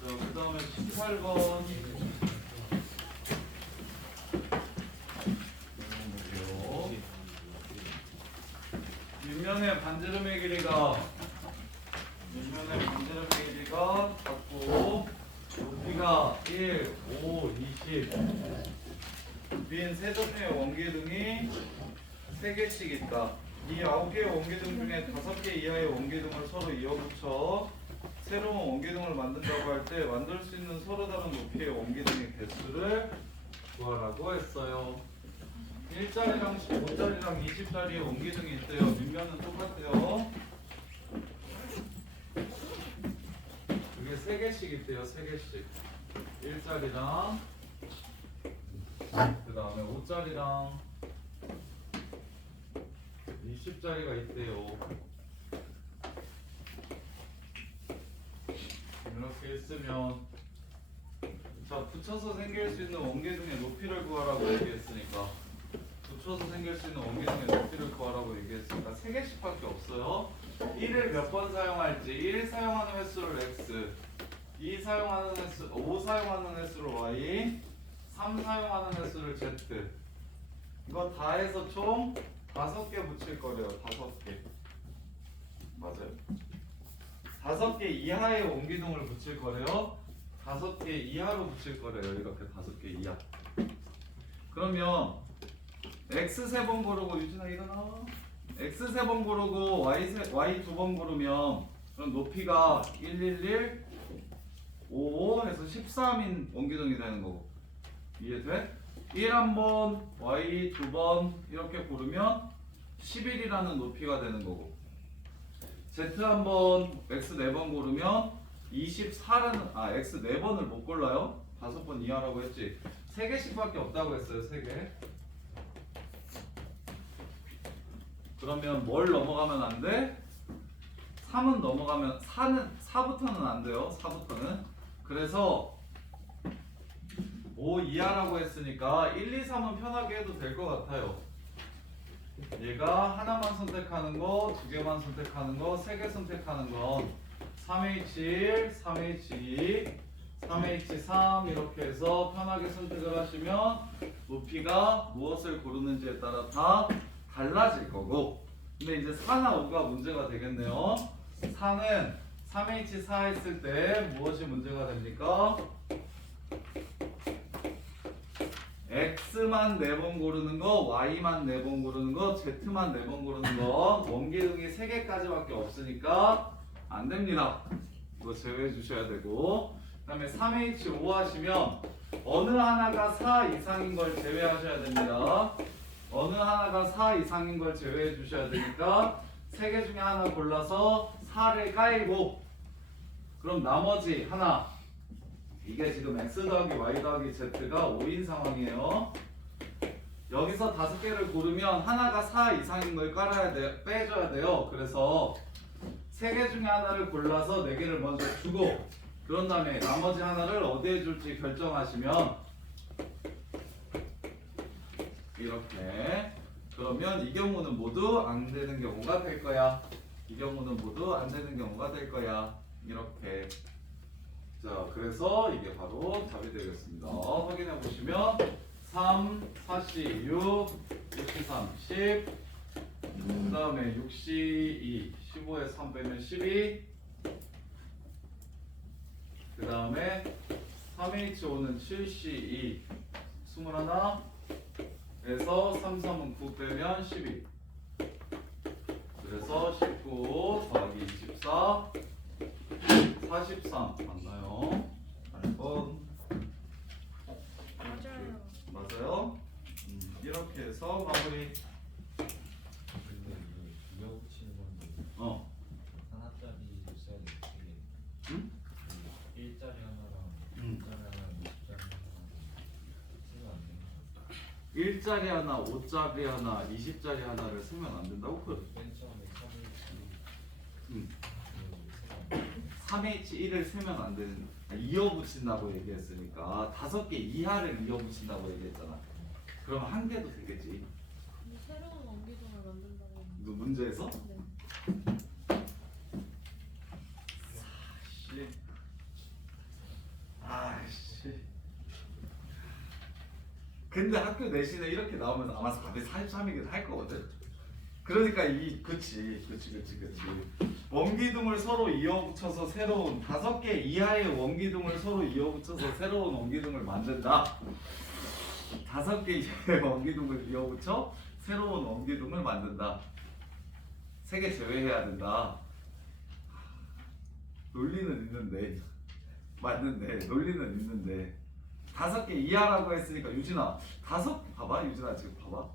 그 다음에 18번. 밑면의 반지름의 길이가 같고 높이가 1, 5, 20 빈 세 종류의 원기둥이 3개씩 있다. 이 9개의 원기둥 중에 5개 이하의 원기둥을 서로 이어붙여 새로운 원기둥을 만든다고 할 때 만들 수 있는 서로 다른 높이의 원기둥의 개수를 구하라고 했어요. 1짜리랑 5짜리랑 20짜리의 원기둥이 있대요. 밑면은 똑같아요. 그게 3개씩 있대요. 3개씩. 1짜리랑 그 다음에 5짜리랑 20짜리가 있대요. 이렇게 있으면 자, 붙여서 생길 수 있는 원기둥의 높이를 구하라고 얘기했으니까 붙여서 생길 수 있는 원기둥의 높이를 구하라고 얘기했으니까 3개씩밖에 없어요. 1을 몇 번 사용할지 1 사용하는 횟수를 x 2 사용하는 횟수 5 사용하는 횟수를 y 3 사용하는 횟수를 z 이거 다 해서 총 5개 붙일 거래요. 5개 맞아요. 5개 이하의 원기둥을 붙일 거래요. 5개 이하로 붙일 거래요. 이렇게 5개 이하. 그러면 x 3번 고르고 유진아 일어나. x 3번 고르고 y 2번 고르면 그럼 높이가 111 5 해서 13인 원기둥이 되는 거고. 이해돼? 1 한번 y 2번 이렇게 고르면 11이라는 높이가 되는 거고. z 한번 x 4번 고르면 24라는 x 4번을 못 골라요. 5번 이하라고 했지. 3개씩밖에 없다고 했어요. 3개. 그러면 뭘 넘어가면 안 돼? 3은 넘어가면 4부터는 안 돼요. 4부터는. 그래서 5 이하라고 했으니까 1, 2, 3은 편하게 해도 될 것 같아요. 얘가 하나만 선택하는 거, 2개만 선택하는 거, 3개 선택하는 건 3H1, 3H2, 3H3 이렇게 해서 편하게 선택을 하시면 높이가 무엇을 고르는지에 따라 다 달라질 거고. 근데 이제 4나 5가 문제가 되겠네요. 4는 3H4 했을 때 무엇이 문제가 됩니까? X만 4번 고르는 거, Y만 4번 고르는 거, Z만 4번 고르는 거 원기둥이 3개까지밖에 없으니까 안 됩니다. 이거 제외해 주셔야 되고, 그 다음에 3H5 하시면 어느 하나가 4 이상인 걸 제외하셔야 됩니다. 어느 하나가 4 이상인 걸 제외해 주셔야 되니까 3개 중에 하나 골라서 4를 깔고, 그럼 나머지 하나, 이게 지금 x 더하기 y 더하기 z가 5인 상황이에요. 여기서 5개를 고르면 하나가 4 이상인 걸 깔아야 돼, 빼줘야 돼요. 그래서 3개 중에 하나를 골라서 4개를 먼저 주고, 그런 다음에 나머지 하나를 어디에 줄지 결정하시면 이렇게. 그러면 이 경우는 모두 안 되는 경우가 될 거야. 이 경우는 모두 안 되는 경우가 될 거야. 이렇게. 자, 그래서 이게 바로 답이 되겠습니다. 확인해 보시면 3, 4시 6, 6시 3, 10, 그 다음에 6시 2, 15에 3 빼면 12, 그 다음에 3H5는 7시 2, 21에서 3, 3은 9 빼면 12, 그래서 19 더하기 24 43 맞나요? 8번 맞아요. 맞아요? 이렇게 해서 마무리. 근데 이거 이어붙이는 건데 하나짜리 써야 돼. 응? 1짜리 하나랑 5짜리 하나랑 20짜리 하나랑 쓰면 안 되는 거. 1짜리 하나, 5짜리 하나, 20짜리 하나를 쓰면 안 된다고? 맨 처음에 3H 3H1을 쓰면 안 되는, 이어붙인다고 얘기했으니까 5개 이하를 이어붙인다고 얘기했잖아. 그럼 한 개도 되겠지. 근데 새로운 원기둥을 만든다고 했는데. 문제에서? 네. 근데 학교 내신에 이렇게 나오면 아마 443이긴 할 거거든. 그러니까 그치. 원기둥을 서로 이어붙여서 새로운 5개 이하의 원기둥을 서로 이어붙여서 새로운 원기둥을 만든다. 5개 이하의 원기둥을 이어붙여 새로운 원기둥을 만든다. 3개 제외해야 된다. 논리는 있는데 맞는데 논리는 있는데 5개 이하라고 했으니까 유진아 봐봐 유진아 지금 봐봐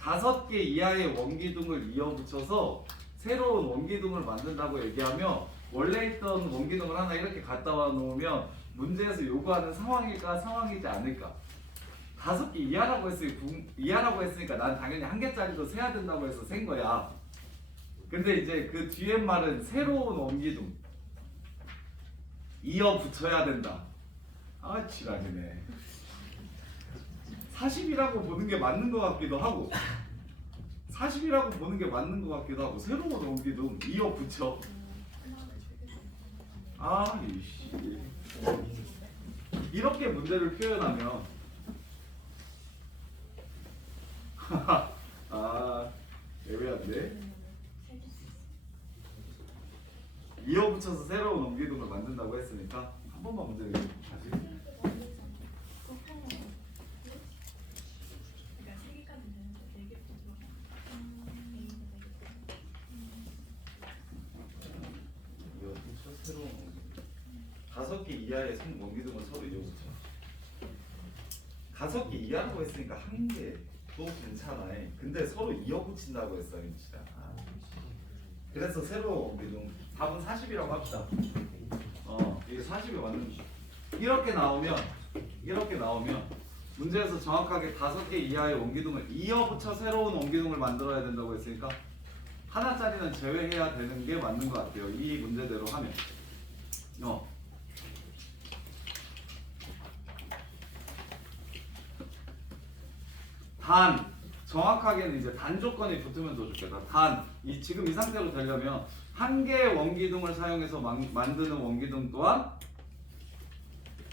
5개 이하의 원기둥을 이어붙여서 새로운 원기둥을 만든다고 얘기하면 원래 있던 원기둥을 하나 이렇게 갖다 와 놓으면 문제에서 요구하는 상황일까 상황이지 않을까. 5개 이하라고 했으니까 난 당연히 1개짜리도 세야 된다고 해서 센 거야. 근데 이제 그 뒤에 말은 새로운 원기둥 이어붙여야 된다. 아 지랄이네. 40이라고 보는 게 맞는 것 같기도 하고 40이라고 보는 게 맞는 것 같기도 하고 새로운 원기둥 이어붙여. 아 이씨 이렇게 문제를 표현하면 아 애매한데. 이어붙여서 새로운 원기둥을 만든다고 했으니까 한 번만 문제를 다시. 이어붙여 새로운 원기둥. 5개 이하의 원기둥을 서로 이어붙여. 5개 이하라고 했으니까 1개도 괜찮아. 근데 서로 이어붙인다고 했어 진짜. 그래서 새로운 원기둥 답은 40이라고 합시다. 이게 40이 맞는. 이렇게 나오면 문제에서 정확하게 5개 이하의 원기둥을 이어붙여 새로운 원기둥을 만들어야 된다고 했으니까 하나짜리는 제외해야 되는 게 맞는 것 같아요. 이 문제대로 하면. 단 정확하게는 이제 단 조건이 붙으면 더 좋겠다. 지금 이 상태로 되려면 1개의 원기둥을 사용해서 만드는 원기둥 또한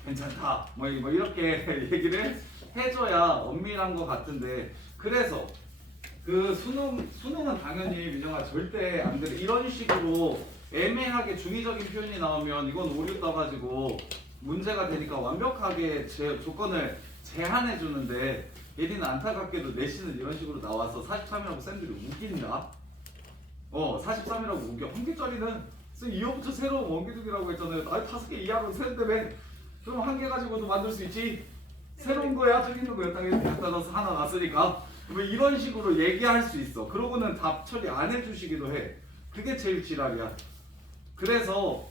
괜찮다. 뭐 이렇게 얘기를 해줘야 엄밀한 것 같은데. 그래서 그 수능은 당연히 민정아 절대 안 그래. 이런 식으로 애매하게 중의적인 표현이 나오면 이건 오류 떠가지고 문제가 되니까 완벽하게 조건을 제한해 주는데 얘는 안타깝게도 내신은 이런 식으로 나와서 43이라고 쌤들이 우긴다. 43이라고 우겨. 1개짜리는 쌤 이어붙여 새로운 원기둥이라고 했잖아요. 5개 이하로 세는데 그럼 1개 가지고도 만들 수 있지. 새로운 거야 저기 있는 거야 땅에 갖다 넣어서 하나 놨으니까. 왜 이런 식으로 얘기할 수 있어. 그러고는 답 처리 안 해주시기도 해. 그게 제일 지랄이야. 그래서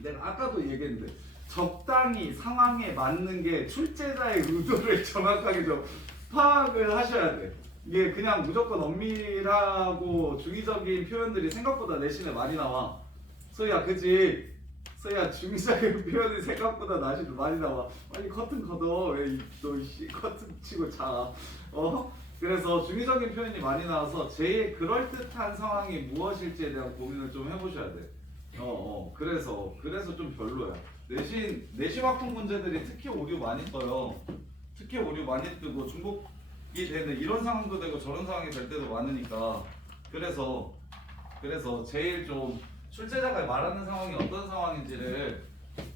내가 아까도 얘기했는데 적당히 상황에 맞는 게 출제자의 의도를 정확하게 좀 파악을 하셔야 돼. 이게 그냥 무조건 엄밀하고 주기적인 표현들이 생각보다 내신에 많이 나와. 소희야 그지? 소희야 중의적인 표현이 생각보다 내신에 많이 나와. 빨리 커튼 걷어. 왜 너 커튼 치고 자. 그래서 중의적인 표현이 많이 나와서 제일 그럴듯한 상황이 무엇일지에 대한 고민을 좀 해보셔야 돼. 그래서 좀 별로야. 내신 확통 문제들이 특히 오류 많이 떠요. 특히 오류 많이 뜨고 중복이 되는 이런 상황도 되고 저런 상황이 될 때도 많으니까. 그래서 제일 좀 출제자가 말하는 상황이 어떤 상황인지를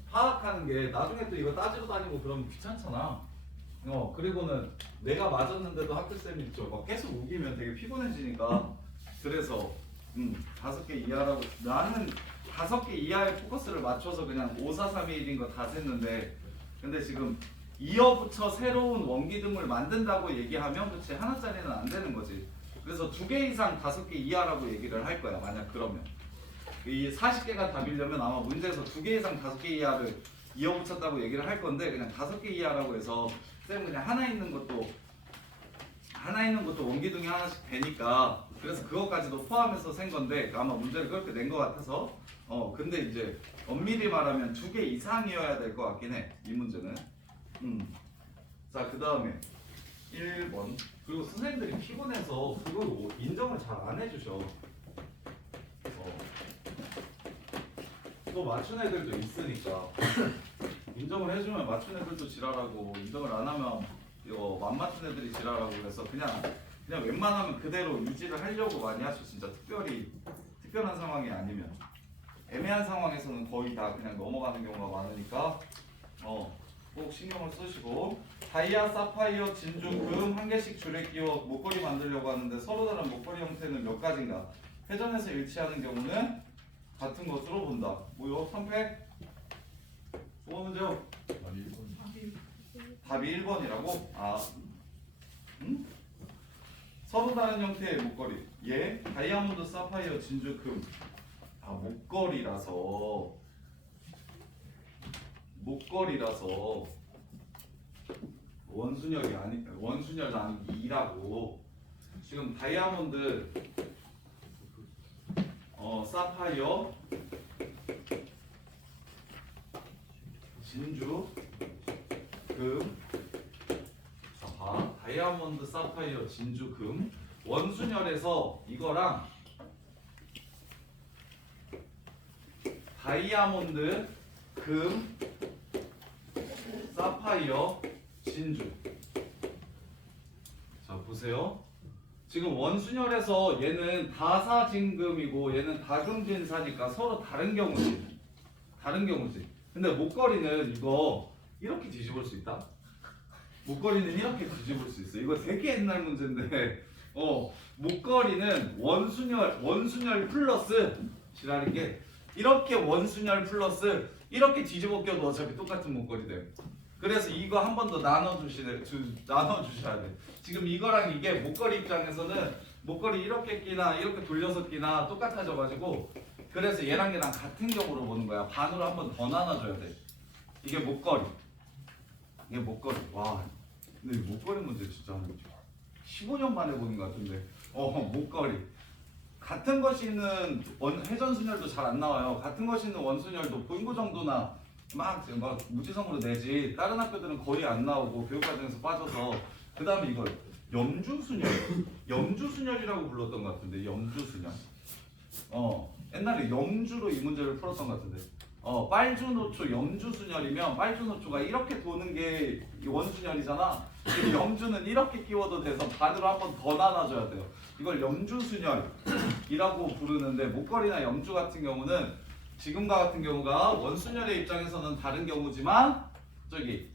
파악하는 게 나중에 또 이거 따지러 다니고 그러면 귀찮잖아. 그리고는 내가 맞았는데도 학교쌤이 막 계속 우기면 되게 피곤해지니까. 그래서 5개 이하라고. 나는 5개 이하의 포커스를 맞춰서 그냥 5, 4, 3, 2, 1인 거 다 셌는데, 근데 지금 이어붙여 새로운 원기둥을 만든다고 얘기하면 그치 하나짜리는 안 되는 거지. 그래서 2개 이상 5개 이하라고 얘기를 할 거야. 만약 그러면 이 40개가 답이려면 아마 문제에서 2개 이상 5개 이하를 이어붙였다고 얘기를 할 건데, 그냥 5개 이하라고 해서 쌤 그냥 하나 있는 것도 원기둥이 하나씩 되니까 그래서 그것까지도 포함해서 센 건데 아마 문제를 그렇게 낸 것 같아서. 근데 이제 엄밀히 말하면 2개 이상이어야 될 것 같긴 해, 이 문제는. 자, 그 다음에 1번. 그리고 선생님들이 피곤해서 그걸 인정을 잘 안 해주셔. 또 맞춘 애들도 있으니까 인정을 해주면 맞춘 애들도 지랄하고, 인정을 안 하면 이거 맘 맞은 애들이 지랄하고 그래서 그냥 웬만하면 그대로 유지를 하려고 많이 하죠. 진짜 특별한 상황이 아니면 애매한 상황에서는 거의 다 그냥 넘어가는 경우가 많으니까 꼭 신경을 쓰시고 다이아, 사파이어, 진주, 금 한 개씩 줄에 끼워 목걸이 만들려고 하는데 서로 다른 목걸이 형태는 몇 가지인가? 회전해서 일치하는 경우는 같은 것으로 본다. 뭐요? 3팩? 뭐가 문제요? 답이 1번이라고? 응? 서로 다른 형태의 목걸이. 얘 다이아몬드, 사파이어, 진주, 금. 목걸이라서 원순열 나누기 2라고. 지금 다이아몬드, 사파이어, 진주, 금. 자, 봐. 다이아몬드, 사파이어, 진주, 금. 원순열에서 이거랑 다이아몬드, 금, 사파이어, 진주. 자, 보세요. 지금 원순열에서 얘는 다사진금이고 얘는 다금진사니까 서로 다른 경우지. 근데 목걸이는 이거 이렇게 뒤집을 수 있다? 목걸이는 이렇게 뒤집을 수 있어. 이거 되게 옛날 문제인데 목걸이는 원순열 플러스 지랄인 게 이렇게 원순열 플러스 이렇게 뒤집어 껴도 어차피 똑같은 목걸이 돼요. 그래서 이거 한 번 더 나눠주셔야 돼. 지금 이거랑 이게 목걸이 입장에서는 목걸이 이렇게 끼나 이렇게 돌려서 끼나 똑같아져가지고 그래서 얘랑 같은 경우로 보는 거야. 반으로 한 번 더 나눠줘야 돼. 이게 목걸이. 와, 근데 이 목걸이 문제 진짜 한 15년 만에 보는 것 같은데. 목걸이. 같은 것이 있는 회전순열도 잘 안 나와요. 같은 것이 있는 원순열도 보인고 정도나 막 무지성으로 내지 다른 학교들은 거의 안 나오고 교육과정에서 빠져서 그 다음에 이걸 염주순열이라고 불렀던 것 같은데. 염주순열. 옛날에 염주로 이 문제를 풀었던 것 같은데. 빨주노초 염주순열이면 빨주노초가 이렇게 도는 게 원순열이잖아. 염주는 이렇게 끼워도 돼서 반으로 한 번 더 나눠줘야 돼요. 이걸 염주순열이라고 부르는데 목걸이나 염주 같은 경우는 지금과 같은 경우가 원순열의 입장에서는 다른 경우지만 저기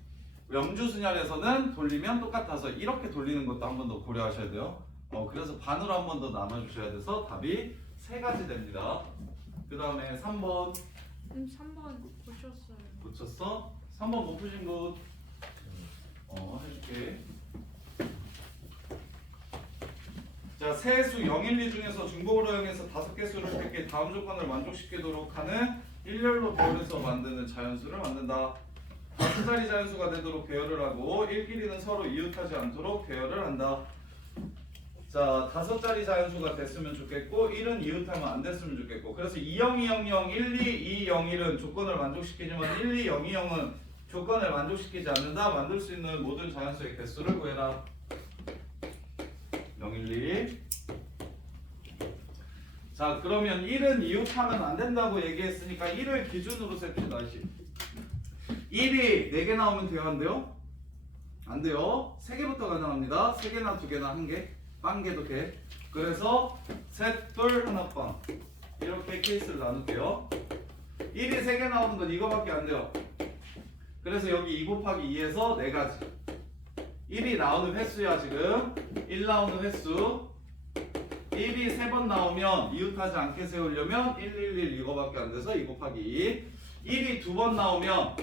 염주순열에서는 돌리면 똑같아서 이렇게 돌리는 것도 한 번 더 고려하셔야 돼요. 그래서 반으로 한 번 더 나눠주셔야 돼서 답이 3가지 됩니다. 그 다음에 3번 3번 고쳤어요. 고쳤어? 3번 못 푸신 분 해줄게. 자, 세수 0, 1, 2 중에서 중복으로형에서 5개 수를 택해 다음 조건을 만족시키도록 하는 일렬로 배열해서 만드는 자연수를 만든다. 5자리 자연수가 되도록 배열을 하고 1끼리는 서로 이웃하지 않도록 배열을 한다. 자, 5자리 자연수가 됐으면 좋겠고 1은 이웃하면 안 됐으면 좋겠고 그래서 2, 0, 2, 0, 0, 1, 2, 2, 0, 1은 조건을 만족시키지만 1, 2, 0, 2, 0은 조건을 만족시키지 않는다. 만들 수 있는 모든 자연수의 개수를 구해라. 0, 1, 2. 자, 그러면 1은 이웃하면 안 된다고 얘기했으니까 1을 기준으로 셉시다. 1이 4개 나오면 돼요? 안 돼요? 안 돼요. 3개부터 가능합니다. 3개나 2개나 1개. 빵개도 돼. 그래서 셋, 둘, 하나, 빵. 이렇게 케이스를 나눌게요. 1이 3개 나오는 건 이거밖에 안 돼요. 그래서 여기 2 곱하기 2에서 4가지. 1이 나오는 횟수야 지금. 1 나오는 횟수. 1이 3번 나오면 이웃하지 않게 세우려면 1, 1, 1 이거밖에 안 돼서 2 곱하기 2. 1이 2번 나오면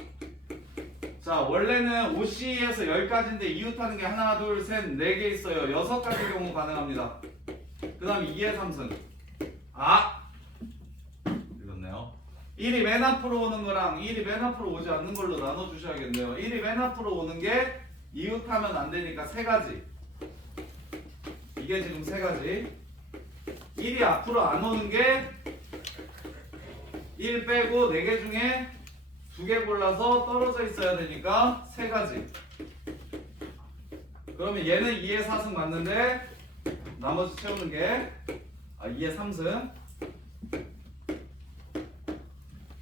자, 원래는 OC에서 10가지인데 이웃하는 게 하나, 둘, 셋, 4개 있어요. 6가지 경우 가능합니다. 그 다음 2의 3승. 읽었네요. 1이 맨 앞으로 오는 거랑 1이 맨 앞으로 오지 않는 걸로 나눠주셔야겠네요. 1이 맨 앞으로 오는 게 이웃하면 안 되니까 3가지. 이게 지금 3가지. 1이 앞으로 안 오는 게 1 빼고 4개 중에 2개 골라서 떨어져 있어야 되니까 3가지. 그러면 얘는 2의 4승 맞는데 나머지 채우는 게 2의 3승.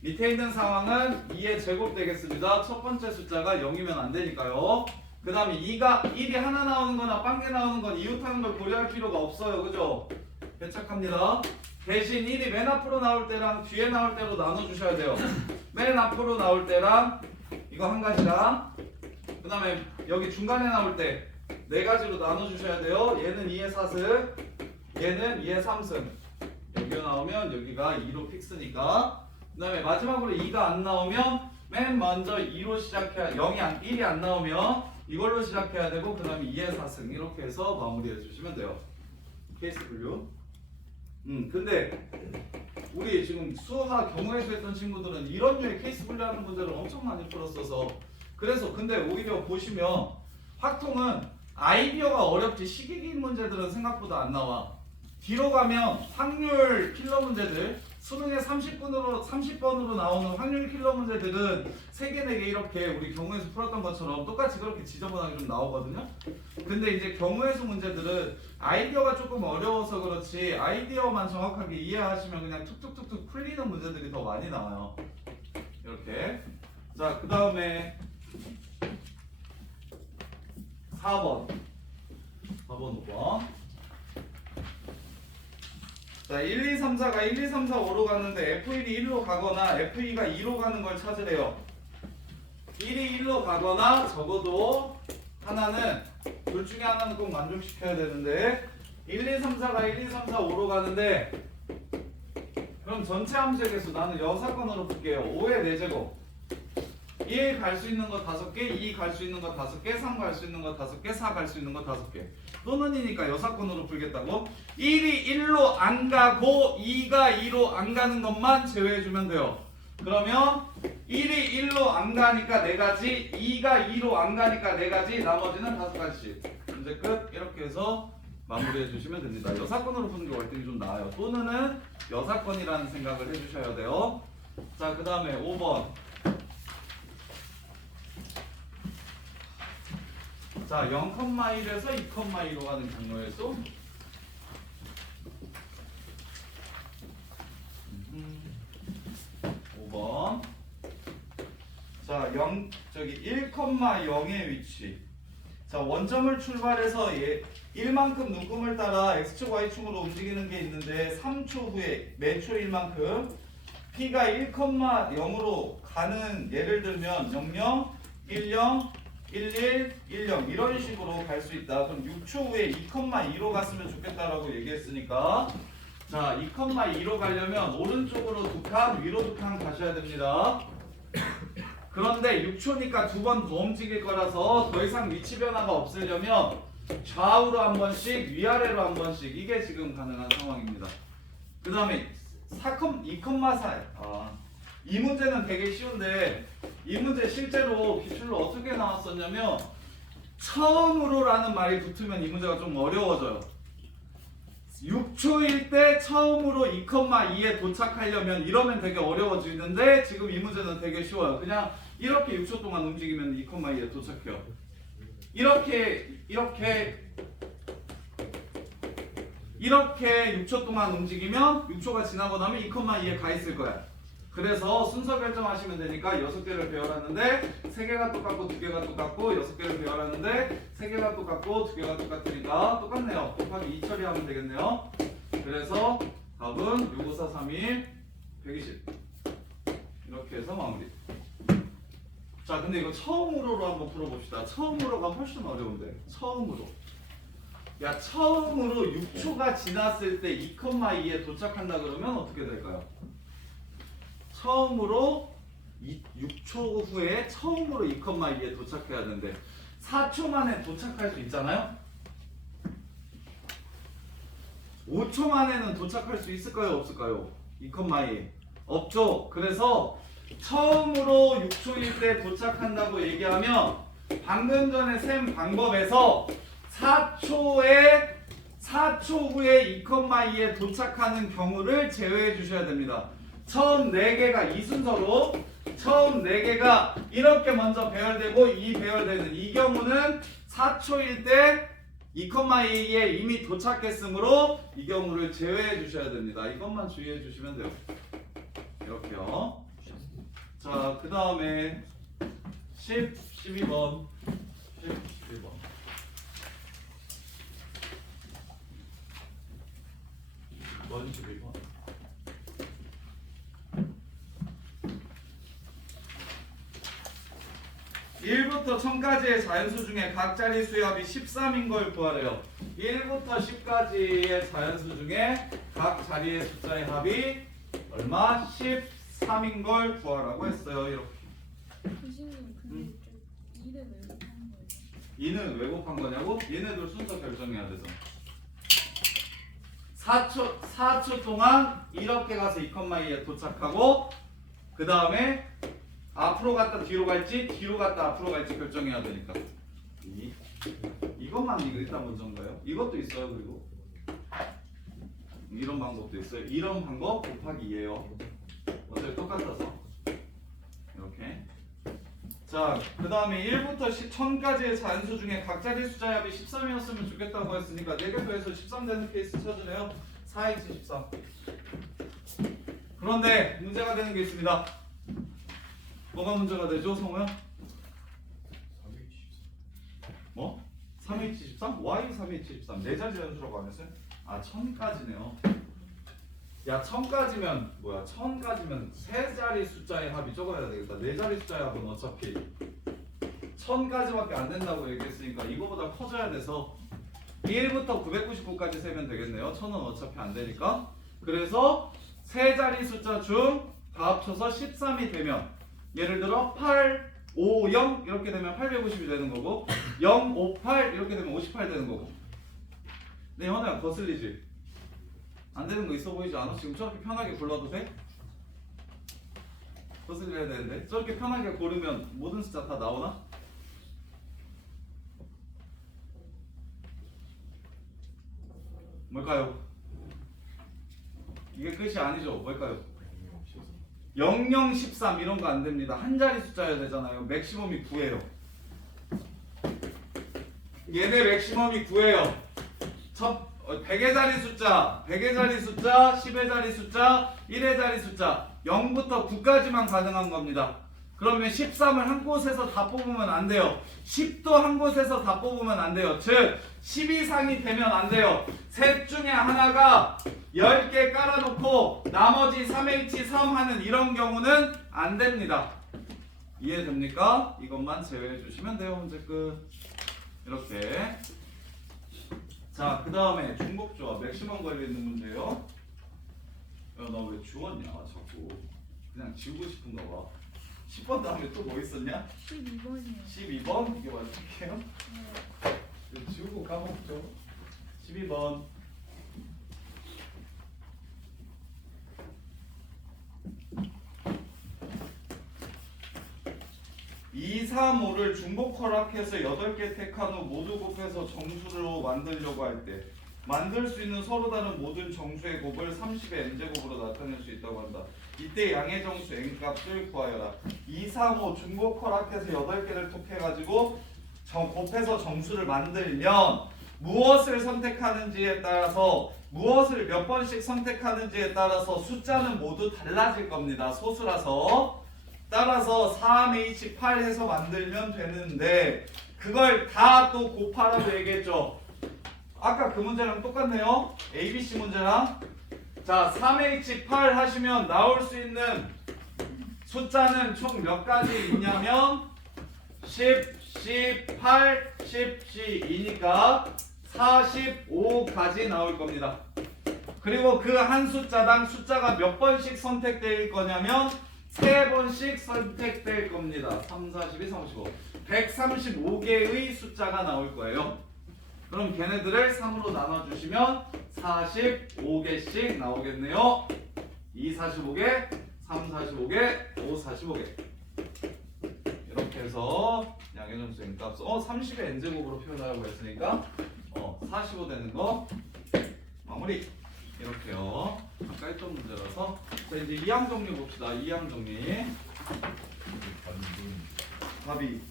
밑에 있는 상황은 2의 제곱 되겠습니다. 첫 번째 숫자가 0이면 안 되니까요. 그 다음에 1이 하나 나오는 거나 빵개 나오는 건 이웃하는 걸 고려할 필요가 없어요. 그죠? 배착합니다. 대신 1이 맨 앞으로 나올 때랑 뒤에 나올 때로 나눠주셔야 돼요. 맨 앞으로 나올 때랑 이거 한 가지랑 그 다음에 여기 중간에 나올 때 네 가지로 나눠주셔야 돼요. 얘는 2의 4승, 얘는 2의 3승. 여기가 나오면 여기가 2로 픽스니까. 그 다음에 마지막으로 2가 안 나오면 맨 먼저 2로 시작해야 1이 안 나오면 이걸로 시작해야 되고 그 다음에 2의 4승 이렇게 해서 마무리해 주시면 돼요. 케이스 분류. 근데 우리 지금 수화 경우에서 했던 친구들은 이런 류의 케이스 분류하는 문제를 엄청 많이 풀었어서 그래서 근데 오히려 보시면 확통은 아이디어가 어렵지 시기긴 문제들은 생각보다 안 나와. 뒤로 가면 확률 킬러 문제들 수능에 30번으로 나오는 확률 킬러 문제들은 3개, 4개 이렇게 우리 경우에서 풀었던 것처럼 똑같이 그렇게 지저분하게 좀 나오거든요. 근데 이제 경우에서 문제들은 아이디어가 조금 어려워서 그렇지 아이디어만 정확하게 이해하시면 그냥 툭툭툭툭 풀리는 문제들이 더 많이 나와요. 이렇게. 자, 그 다음에 4번 5번. 자, 1, 2, 3, 4가 1, 2, 3, 4, 5로 가는데 F1이 1로 가거나 F2가 2로 가는 걸 찾으래요. 1이 1로 가거나 적어도 하나는 둘 중에 하나는 꼭 만족시켜야 되는데 1, 2, 3, 4가 1, 2, 3, 4, 5로 가는데 그럼 전체 함수의 개수 나는 여사건으로 볼게요. 5의 4제곱 1 갈 수 있는 거 5개, 2 갈 수 있는 거 5개, 3 갈 수 있는 거 5개, 4 갈 수 있는 거 5개. 또는이니까 여사건으로 풀겠다고. 1이 1로 안 가고 2가 2로 안 가는 것만 제외해주면 돼요. 그러면 1이 1로 안 가니까 4가지, 2가 2로 안 가니까 4가지, 나머지는 5가지씩. 문제 끝. 이렇게 해서 마무리해 주시면 됩니다. 여사건으로 푸는 게 월등히 좀 나아요. 또는은 여사건이라는 생각을 해주셔야 돼요. 자, 그 다음에 5번. 자, 0,1에서 2,2로 가는 경로에서 5번. 자, 1,0의 위치. 자, 원점을 출발해서 1만큼 눈금을 따라 x축, y축으로 움직이는 게 있는데 3초 후에 매초 1만큼 p가 1,0으로 가는 예를 들면 00, 10, 11, 10 이런 식으로 갈 수 있다. 그럼 6초 후에 2,2로 갔으면 좋겠다라고 얘기했으니까 자 2,2로 가려면 오른쪽으로 2칸 위로 2칸 가셔야 됩니다. 그런데 6초니까 2번 더 움직일 거라서 더 이상 위치 변화가 없으려면 좌우로 한 번씩 위아래로 한 번씩 이게 지금 가능한 상황입니다. 그 다음에 2,4 이 문제는 되게 쉬운데 이 문제 실제로 기출로 어떻게 나왔었냐면 처음으로라는 말이 붙으면 이 문제가 좀 어려워져요. 6초일 때 처음으로 2,2에 도착하려면 이러면 되게 어려워지는데 지금 이 문제는 되게 쉬워요. 그냥 이렇게 6초 동안 움직이면 2,2에 도착해요. 이렇게 6초 동안 움직이면 6초가 지나고 나면 2,2에 가 있을 거야. 그래서 순서 결정하시면 되니까 6개를 배열하는데 3개가 똑같고 2개가 똑같고 6개를 배열하는데 3개가 똑같고 2개가 똑같으니까 똑같네요. 곱하기 2 처리하면 되겠네요. 그래서 답은 6, 5, 4, 3, 1, 120 이렇게 해서 마무리. 자, 근데 이거 처음으로로 한번 풀어봅시다. 처음으로가 훨씬 어려운데 처음으로. 야, 처음으로 6초가 지났을 때 2,2에 도착한다 그러면 어떻게 될까요? 처음으로 6초 후에 처음으로 2,2에 도착해야 되는데 4초 만에 도착할 수 있잖아요? 5초 만에는 도착할 수 있을까요? 없을까요? 2,2 없죠. 그래서 처음으로 6초일 때 도착한다고 얘기하면 방금 전에 쌤 방법에서 4초 후에 2,2에 도착하는 경우를 제외해 주셔야 됩니다. 처음 4개가 이 순서로 처음 4개가 이렇게 먼저 배열되고 이 배열되는 이 경우는 4초일 때 2,2에 이미 도착했으므로 이 경우를 제외해 주셔야 됩니다. 이것만 주의해 주시면 돼요. 이렇게요. 자, 그 다음에 12번 11번. 번 11번. 1부터 1000까지의 자연수 중에 각 자리 수의 합이 13인 걸 구하래요. 1부터 10까지의 자연수 중에 각 자리의 숫자의 합이 얼마? 13인 걸 구하라고 했어요. 이렇게. 교수님 근데 저 일을 왜 못한 거예요? 이는 왜 곱한 거냐고? 얘네들 순서 결정해야 돼서 4초 동안 이렇게 가서 2,2에 도착하고 그 다음에 앞으로 갔다 뒤로 갈지 뒤로 갔다 앞으로 갈지 결정해야 되니까 이것만 일단 먼저인가요? 이것도 있어요. 그리고 이런 방법도 있어요. 이런 방법 곱하기 2예요. 어차피 똑같아서 이렇게. 자, 그 다음에 1부터 1000까지의 자연수 중에 각 자리 숫자의 합이 13이었으면 좋겠다고 했으니까 4개 더해서 13 되는 케이스 찾으래요. 4x 13. 그런데 문제가 되는 게 있습니다. 뭐가 문제가 되죠, 성우야? 뭐? 3x 13? y 3x 13. 4자리 연수라고 안 했어요? 아, 1000까지네요. 야, 1000까지면 뭐야? 1000까지면 3자리 숫자의 합이 적어야 되겠다. 4자리 숫자의 합은 어차피 1000까지밖에 안 된다고 얘기했으니까 이거보다 커져야 돼서 1부터 999까지 세면 되겠네요. 1000은 어차피 안 되니까. 그래서 3자리 숫자 중 다 합쳐서 13이 되면 예를 들어 8, 5, 0 이렇게 되면 850이 되는 거고 0, 5, 8 이렇게 되면 58 되는 거고. 네, 현아야 거슬리지? 안 되는 거 있어 보이지 않아? 지금 저렇게 편하게 골라도 돼? 거슬려야 되는데 저렇게 편하게 고르면 모든 숫자 다 나오나? 뭘까요? 이게 끝이 아니죠. 뭘까요? 00, 13 이런 거 안 됩니다. 한 자리 숫자여야 되잖아요. 맥시멈이 9예요. 얘네 맥시멈이 9예요. 첫 100의 자리 숫자, 100의 자리 숫자, 10의 자리 숫자, 1의 자리 숫자 0부터 9까지만 가능한 겁니다. 그러면 13을 한 곳에서 다 뽑으면 안 돼요. 10도 한 곳에서 다 뽑으면 안 돼요. 즉 10 이상이 되면 안 돼요. 셋 중에 하나가 10개 깔아놓고 나머지 3H3 하는 이런 경우는 안 됩니다. 이해됩니까? 이것만 제외해 주시면 돼요. 문제 끝. 이렇게. 자, 그 다음에 중복조합 맥시멈 걸려있는 문제예요. 야, 나 왜 지웠냐 자꾸. 그냥 지우고 싶은가 봐. 10번 다음에 또 뭐 있었냐? 12번이요. 12번? 이게 맞을게요. 네. 지우고 까먹죠. 12번. 2, 3, 5를 중복 허락해서 8개 택한 후 모두 곱해서 정수로 만들려고 할 때 만들 수 있는 서로 다른 모든 정수의 곱을 30의 n제곱으로 나타낼 수 있다고 한다. 이때 양의 정수 n값을 구하여라. 2, 3, 5 중복 허락해서 8개를 톡해가지고 곱해서 정수를 만들면 무엇을 선택하는지에 따라서 무엇을 몇 번씩 선택하는지에 따라서 숫자는 모두 달라질 겁니다. 소수라서. 따라서 3H8 해서 만들면 되는데 그걸 다 또 곱하라고 얘기했죠. 아까 그 문제랑 똑같네요. ABC 문제랑. 자, 3H8 하시면 나올 수 있는 숫자는 총 몇 가지 있냐면 10, 18, 12니까 45가지 나올 겁니다. 그리고 그 한 숫자당 숫자가 몇 번씩 선택될 거냐면 3번씩 선택될 겁니다. 3, 42, 35. 135개의 숫자가 나올 거예요. 그럼 걔네들을 3으로 나눠주시면 45개씩 나오겠네요. 2, 45개, 3, 45개, 5, 45개. 이렇게 해서 양의 정수 n값 30의 n제곱으로 표현하라고 했으니까 45 되는 거 마무리. 이렇게요. 아까 했던 문제라서. 자, 이제 2항 정리 봅시다. 2항 정리. 답이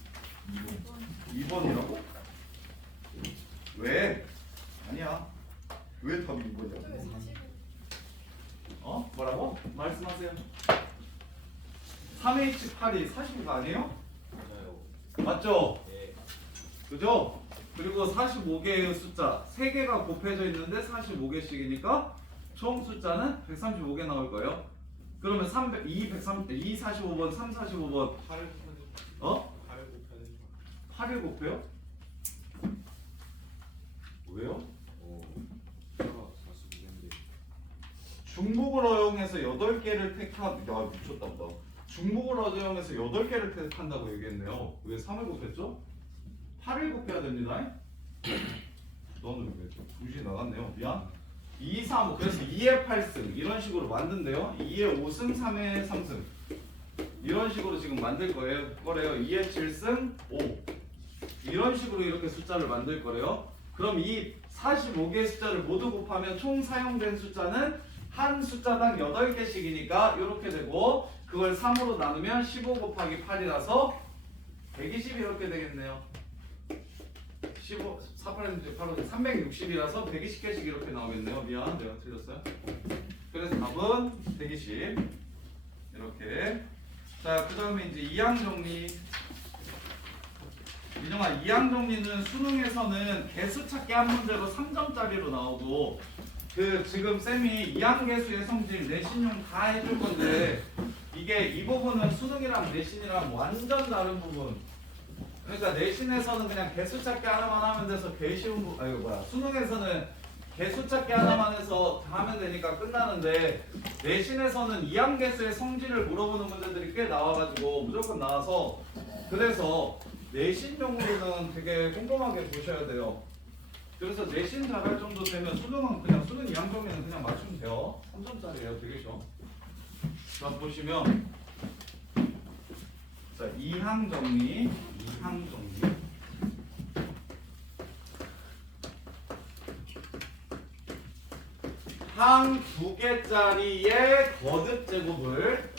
2번이라고? 왜? 아니야. 왜 답이 2번이야? 뭐라고? 말씀하세요. 3H8이 45가 아니에요? 맞아요. 맞죠? 네. 그죠? 그리고 45개의 숫자 3개가 곱해져 있는데 45개씩이니까 총 숫자는 135개 나올 거예요. 그러면 245번, 345번 8을 어? 8을 곱하는 8을 곱해요? 왜요? 오 45개인데 중복을 허용해서 8개를 택한 야 미쳤다 보다. 중복을 허용해서 8개를 택한다고 얘기했네요. 왜 3을 곱했죠? 8을 곱해야 됩니다. 너는 왜 정신이 나갔네요. 미안. 2, 3, 그래서 2의 8승 이런 식으로 만든대요. 2의 5승, 3의 3승 이런 식으로 지금 만들 거래요. 2의 7승, 5 이런 식으로 이렇게 숫자를 만들 거래요. 그럼 이 45개의 숫자를 모두 곱하면 총 사용된 숫자는 한 숫자당 8개씩이니까 이렇게 되고 그걸 3으로 나누면 15 곱하기 8이라서 120 이렇게 되겠네요. 15, 48, 8, 360이라서 120개씩 이렇게 나오겠네요. 미안, 내가 틀렸어요. 그래서 답은 120 이렇게. 자, 그 다음에 이제 이항 정리. 민영아, 이항 정리는 수능에서는 개수 찾기 한 문제로 3점짜리로 나오고 그 지금 쌤이 이항계수의 성질 내신용 다 해줄 건데 이게 이 부분은 수능이랑 내신이랑 완전 다른 부분. 그러니까 내신에서는 그냥 개수 찾기 하나만 하면 돼서 개 쉬운 부 수능에서는 개수 찾기 하나만 해서 다 하면 되니까 끝나는데 내신에서는 이항계수의 성질을 물어보는 문제들이 꽤 나와가지고 무조건 나와서 그래서 내신용으로는 되게 꼼꼼하게 보셔야 돼요. 그래서 내신 잘할 정도 되면 수능은 그냥 수능 이항 정리는 그냥 맞추면 돼요. 3점짜리예요. 되게 쉬워. 자 보시면 자 이항 정리. 항 2개짜리의 거듭 제곱을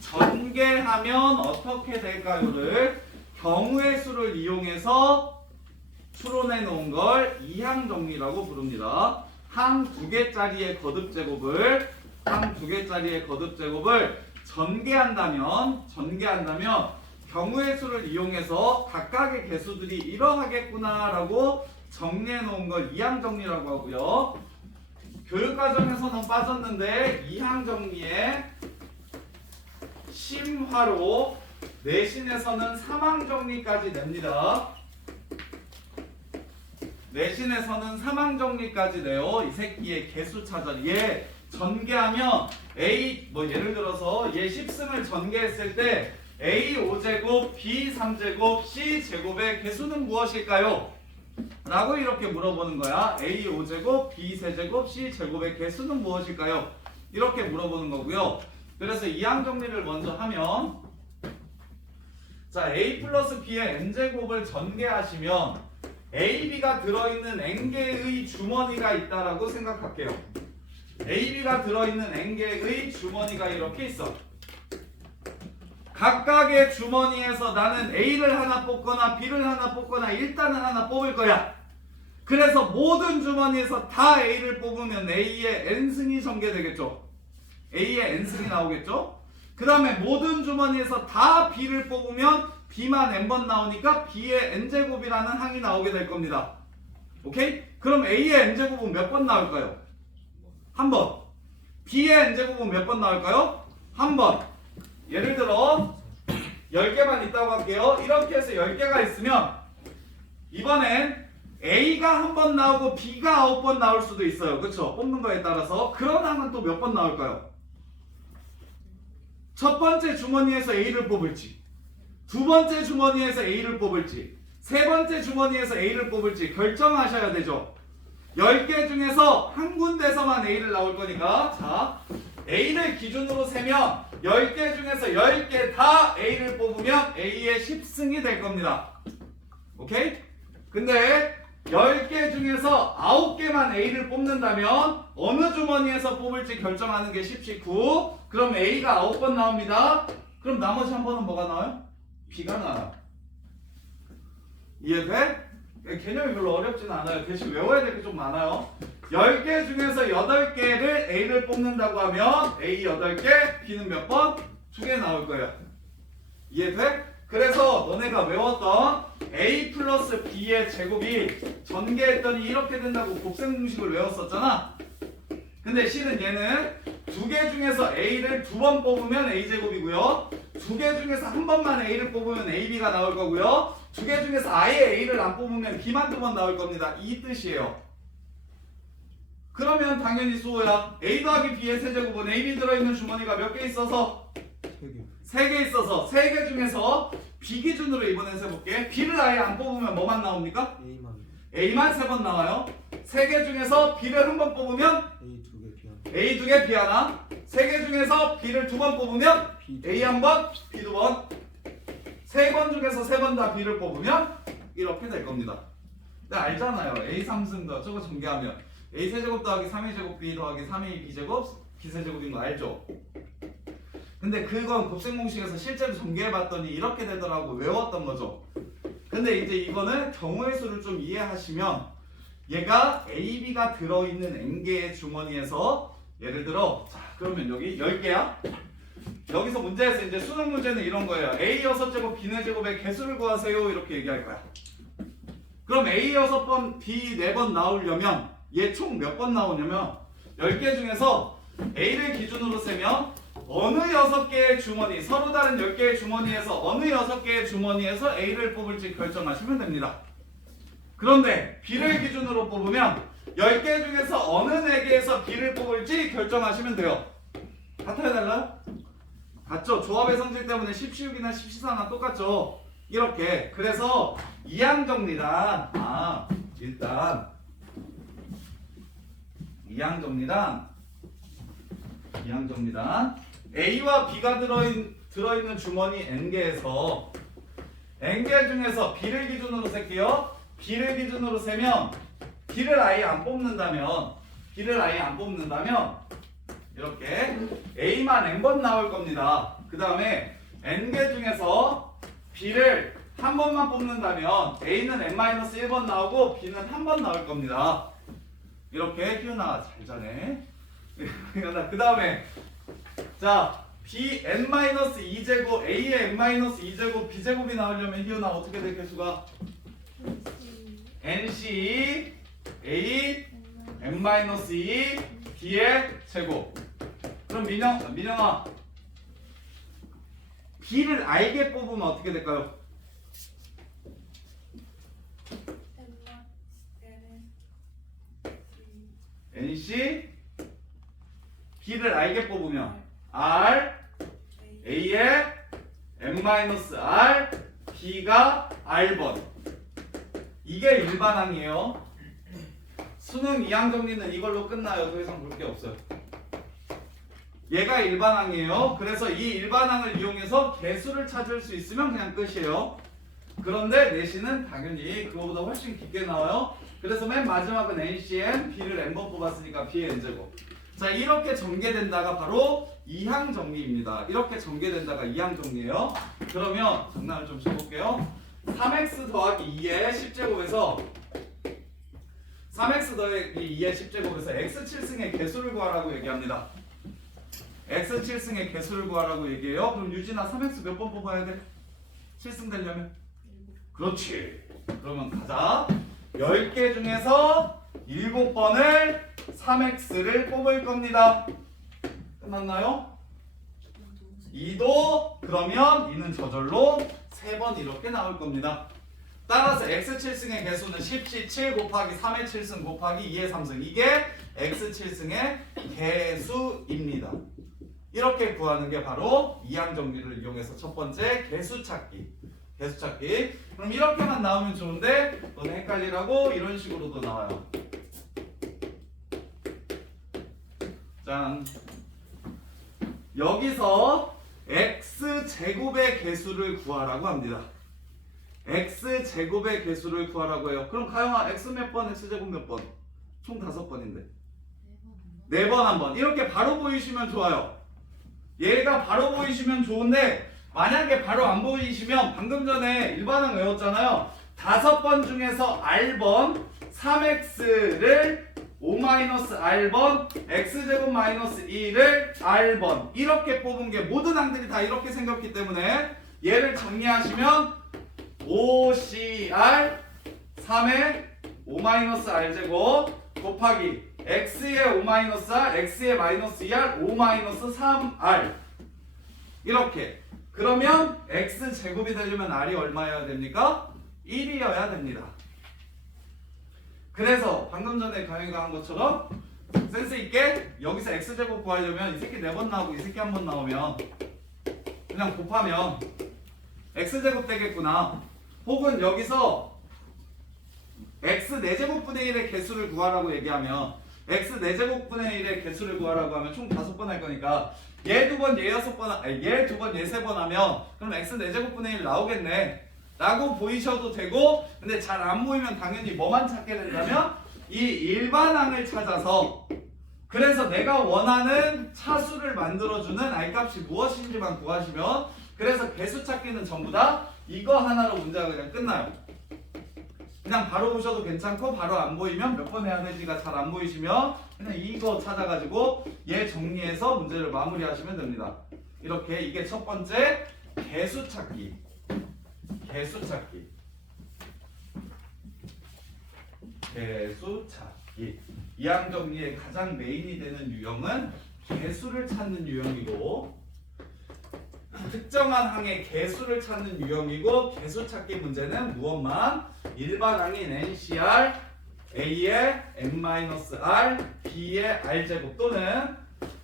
전개하면 어떻게 될까요를 경우의 수를 이용해서 추론해 놓은 걸 이항 정리라고 부릅니다. 항 2개짜리의 거듭 제곱을 전개한다면 경우의 수를 이용해서 각각의 개수들이 이러하겠구나라고 정리해 놓은 걸 이항 정리라고 하고요. 교육과정에서는 빠졌는데 이항 정리의 심화로 내신에서는 3항 정리까지 냅니다. 내신에서는 3항 정리까지 내요. 이 새끼의 개수 찾아. 얘 전개하면 A 뭐 예를 들어서 얘 10승을 전개했을 때 A 5제곱, B 3제곱, C 제곱의 개수는 무엇일까요? 라고 이렇게 물어보는 거야. A 5제곱, B 3제곱, C 제곱의 개수는 무엇일까요? 이렇게 물어보는 거고요. 그래서 이항 정리를 먼저 하면 자 A 플러스 B의 n제곱을 전개하시면 A, B가 들어있는 n개의 주머니가 있다라고 생각할게요. A, B가 들어있는 n개의 주머니가 이렇게 있어. 각각의 주머니에서 나는 A를 하나 뽑거나 B를 하나 뽑거나 일단은 하나 뽑을 거야. 그래서 모든 주머니에서 다 A를 뽑으면 A의 n승이 전개되겠죠. A의 n승이 나오겠죠. 그 다음에 모든 주머니에서 다 B를 뽑으면 B만 n번 나오니까 B의 n제곱이라는 항이 나오게 될 겁니다. 오케이? 그럼 A의 n제곱은 몇 번 나올까요? 한 번. B의 n제곱은 몇 번 나올까요? 한 번. 예를 들어 10개만 있다고 할게요. 이렇게 해서 10개가 있으면 이번엔 A가 한 번 나오고 B가 9번 나올 수도 있어요. 그렇죠? 뽑는 거에 따라서. 그런 항은 또 몇 번 나올까요? 첫 번째 주머니에서 A를 뽑을지, 두 번째 주머니에서 A를 뽑을지, 세 번째 주머니에서 A를 뽑을지 결정하셔야 되죠. 10개 중에서 한 군데서만 A를 나올 거니까 자 A를 기준으로 세면 10개 중에서 10개 다 A를 뽑으면 A의 10승이 될 겁니다. 오케이? 근데 10개 중에서 9개만 A를 뽑는다면 어느 주머니에서 뽑을지 결정하는 게 10, 19. 그럼 A가 9번 나옵니다. 그럼 나머지 한 번은 뭐가 나와요? B가 나와요. 이해돼? 개념이 별로 어렵진 않아요. 대신 외워야 될 게 좀 많아요. 10개 중에서 8개를 A를 뽑는다고 하면 A 8개, B는 몇 번? 2개 나올 거예요. 이해돼? 그래서 너네가 외웠던 a 플러스 b의 제곱이 전개했더니 이렇게 된다고 곱셈 공식을 외웠었잖아. 근데 실은 얘는 두 개 중에서 a를 두 번 뽑으면 a제곱이고요. 두 개 중에서 한 번만 a를 뽑으면 ab가 나올 거고요. 두 개 중에서 아예 a를 안 뽑으면 b만 두 번 나올 겁니다. 이 뜻이에요. 그러면 당연히 수호야. a 더하기 b의 세제곱은 ab 들어있는 주머니가 몇 개 있어서? 3개. 3개 있어서 3개 중에서 b 기준으로 이번엔 세볼게. b를 아예 안 뽑으면 뭐만 나옵니까? A만. a만 3번 나와요. 3개 중에서 b를 한 번 뽑으면 A 2개 비한. a 2개, b 하나. 3개 중에서 b를 2번 뽑으면 B a 한 번, b 2번. 3번 중에서 3번 다 b를 뽑으면 이렇게 될 겁니다. 근데 알잖아요. a 3승도 저거 전개하면 a 세제곱 더하기 3a 제곱 b 더하기 3a b 제곱 b 세제곱인 거 알죠? 근데 그건 곱셈 공식에서 실제로 전개해봤더니 이렇게 되더라고. 외웠던 거죠. 근데 이제 이거는 경우의 수를 좀 이해하시면 얘가 a, b가 들어있는 n개의 주머니에서 예를 들어 자 그러면 여기 10개야? 여기서 문제에서 이제 수능 문제는 이런 거예요. a 6제곱 b 4제곱의 개수를 구하세요 이렇게 얘기할 거야. 그럼 a 6번 b 4번 나오려면 얘 총 몇 번 나오냐면 10개 중에서 a를 기준으로 세면 어느 6개의 주머니 서로 다른 10개의 주머니에서 어느 6개의 주머니에서 a를 뽑을지 결정하시면 됩니다. 그런데 b를 기준으로 뽑으면 10개 중에서 어느 4개에서 b를 뽑을지 결정하시면 돼요. 같아요 달라요? 같죠? 조합의 성질 때문에 10시육이나 10시사나 똑같죠? 이렇게. 그래서 이항정리란 일단 이항정리란 A와 B가 들어있는 주머니 N개에서 N개 중에서 B를 기준으로 셀게요. B를 기준으로 세면 B를 아예 안 뽑는다면 이렇게 A만 N번 나올 겁니다. 그 다음에 N개 중에서 B를 한 번만 뽑는다면 A는 N-1번 나오고 B는 한 번 나올 겁니다. 이렇게 희윤아 잘 자네. 그 다음에 자 b n-2제곱 a의 n-2제곱 b제곱이 나오려면 희윤아 어떻게 될 개수가? nc a n-2 b의 제곱. 그럼 민영아 b를 알게 뽑으면 어떻게 될까요? nc b를 알게 뽑으면 r a의 n-r b가 r번. 이게 일반항이에요. 수능 2항 정리는 이걸로 끝나요. 더 이상 볼 게 없어요. 얘가 일반항이에요. 그래서 이 일반항을 이용해서 개수를 찾을 수 있으면 그냥 끝이에요. 그런데 내신은 당연히 그거보다 훨씬 깊게 나와요. 그래서 맨 마지막은 NCN, B를 N번 뽑았으니까 B의 N제곱. 자, 이렇게 전개된다가 바로 2항 정리입니다. 이렇게 전개된다가 2항 정리예요. 그러면 장난을 좀 쳐볼게요. 3x 더하기 2의 10제곱에서 3x 더하기 2의 10제곱에서 x7승의 개수를 구하라고 얘기합니다. x7승의 개수를 구하라고 얘기해요. 그럼 유진아 3x 몇 번 뽑아야 돼? 7승 되려면? 그렇지. 그러면 가자. 10개 중에서 7번을 3x를 뽑을 겁니다. 끝났나요? 2도 그러면 2는 저절로 3번 이렇게 나올 겁니다. 따라서 x7승의 개수는 10시 7 곱하기 3의 7승 곱하기 2의 3승. 이게 x7승의 개수입니다. 이렇게 구하는 게 바로 이항 정리를 이용해서 첫 번째 개수 찾기. 그럼 이렇게만 나오면 좋은데 너네 헷갈리라고 이런 식으로도 나와요. 짠. 여기서 x제곱의 개수를 구하라고 합니다. x제곱의 개수를 구하라고 해요. 그럼 가영아 x 몇 번, x제곱 몇 번? 총 5번인데 4번 한 번. 이렇게 바로 보이시면 좋아요. 얘가 바로 보이시면 좋은데 만약에 바로 안 보이시면 방금 전에 일반항 외웠잖아요. 5번 중에서 r번 3x를 5-r번 x제곱 마이너스 2를 r번 이렇게 뽑은 게 모든 항들이 다 이렇게 생겼기 때문에 얘를 정리하시면 5cr 3의 5-r 제곱 곱하기 x의 5-r x의 마이너스 2r 5-3r 이렇게. 그러면 x 제곱이 되려면 r이 얼마여야 됩니까? 1이어야 됩니다. 그래서 방금 전에 강의가 한 것처럼 센스 있게 여기서 x 제곱 구하려면 이 새끼 4번 나오고 이 새끼 1번 나오면 그냥 곱하면 x 제곱 되겠구나. 혹은 여기서 x 4제곱분의 1의 개수를 구하라고 얘기하면 x 4제곱분의 1의 개수를 구하라고 하면 총 5번 할 거니까 얘 2번, 얘 6번, 얘 2번, 얘 3번 하면 그럼 x 4제곱분의 1 나오겠네 라고 보이셔도 되고, 근데 잘 안 보이면 당연히 뭐만 찾게 된다면 이 일반항을 찾아서, 그래서 내가 원하는 차수를 만들어주는 r값이 무엇인지만 구하시면, 그래서 개수 찾기는 전부 다 이거 하나로 문제가 그냥 끝나요. 그냥 바로 보셔도 괜찮고 바로 안 보이면 몇 번 해야 되지가 잘 안 보이시면 그냥 이거 찾아가지고 얘 정리해서 문제를 마무리하시면 됩니다. 이렇게 이게 첫 번째 개수 찾기. 개수 찾기. 개수 찾기. 이항 정리의 가장 메인이 되는 유형은 개수를 찾는 유형이고, 특정한 항의 개수를 찾는 유형이고, 개수 찾기 문제는 무엇만? 일반항인 NCR A의 n-r B의 r제곱 또는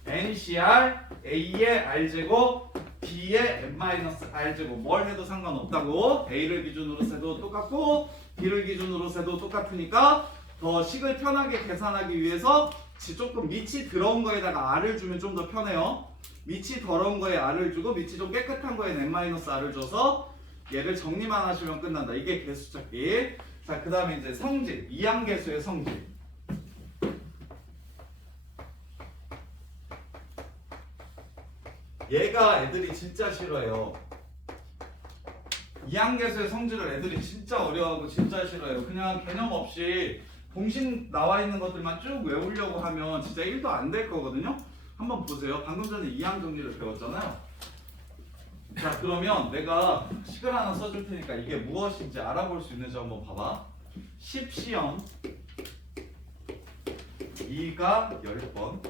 NCR A의 r제곱 B의 n-r제곱 뭘 해도 상관없다고. A를 기준으로 세도 똑같고 B를 기준으로 세도 똑같으니까 더 식을 편하게 계산하기 위해서 조금 밑이 더러운 거에다가 r을 주면 좀 더 편해요. 밑이 더러운 거에 r을 주고 밑이 좀 깨끗한 거에 n-r을 줘서 얘를 정리만 하시면 끝난다. 이게 개수 찾기. 자, 그 다음에 이제 성질, 이항계수의 성질. 얘가 애들이 진짜 싫어해요. 이항계수의 성질을 애들이 진짜 어려워하고 진짜 싫어해요. 그냥 개념 없이 공식 나와 있는 것들만 쭉 외우려고 하면 진짜 1도 안 될 거거든요. 한번 보세요. 방금 전에 이항 정리를 배웠잖아요. 자, 그러면 내가 식을 하나 써줄 테니까 이게 무엇인지 알아볼 수 있는지 한번 봐봐. 10시험 2가 10번,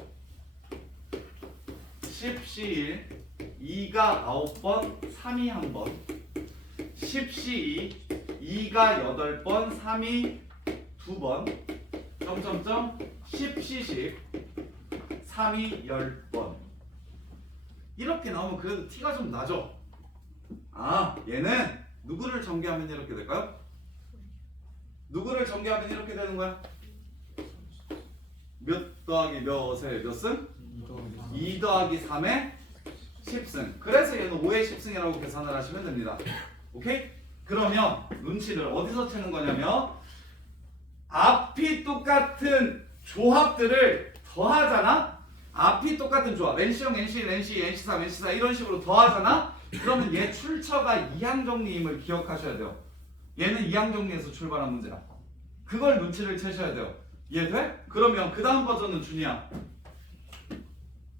10시 2가 9번, 3이 1번, 10시 2가 8번, 3이 2번, 점점점 10시 3이 10번. 이렇게 나오면 그래도 티가 좀 나죠? 아, 얘는 누구를 전개하면 이렇게 될까요? 누구를 전개하면 이렇게 되는 거야? 몇 더하기 몇에 몇 승? 2 더하기 3에 10승. 그래서 얘는 5의 10승이라고 계산을 하시면 됩니다. 오케이? 그러면 눈치를 어디서 채는 거냐면 앞이 똑같은 조합들을 더하잖아? 앞이 똑같은 조합, NC형, NC1, NC2, NC3, NC4 이런 식으로 더하잖아? 그러면 얘 출처가 이항정리임을 기억하셔야 돼요. 얘는 이항정리에서 출발한 문제야. 그걸 눈치를 채셔야 돼요. 이해돼? 그러면 그 다음 버전은 준이야.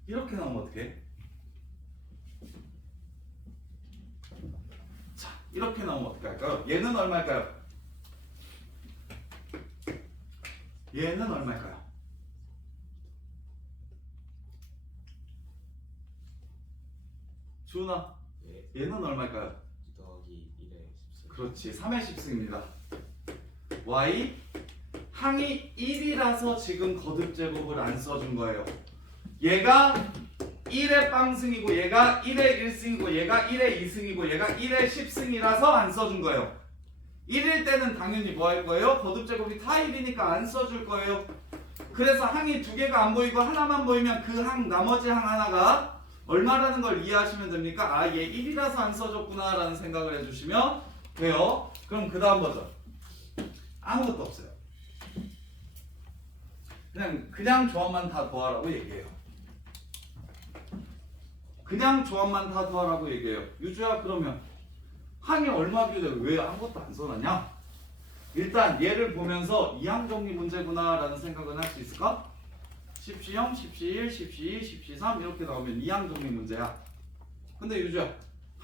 이렇게 나오면 어떡해? 자, 이렇게 나오면 어떻게 할까요? 얘는 얼마일까요? 얘는 얼마일까요? 주은아, 얘는 얼마일까요? 2 더하기 1의 10승. 그렇지, 3의 10승입니다. y 항이 1이라서 지금 거듭 제곱을 안 써준 거예요. 얘가 1의 빵승이고 얘가 1의 1승이고 얘가 1의 2승이고 얘가 1의 10승이라서 안 써준 거예요. 1일 때는 당연히 뭐 할 거예요? 거듭 제곱이 다 1이니까 안 써줄 거예요. 그래서 항이 두 개가 안 보이고 하나만 보이면 그 항 나머지 항 하나가 얼마라는 걸 이해하시면 됩니까? 아, 얘 1이라서 안 써줬구나 라는 생각을 해주시면 돼요. 그럼 그 다음 버전 아무것도 없어요. 그냥 조합만 다 더하라고 얘기해요. 그냥 조합만 다 더하라고 얘기해요. 유주야, 그러면 항이 얼마 비례 왜 아무것도 안 써놨냐? 일단 얘를 보면서 이항 정리 문제구나 라는 생각은 할 수 있을까? 10시형, 10시1, 10시2, 10시3 이렇게 나오면 이항 정리 문제야. 근데 유주야,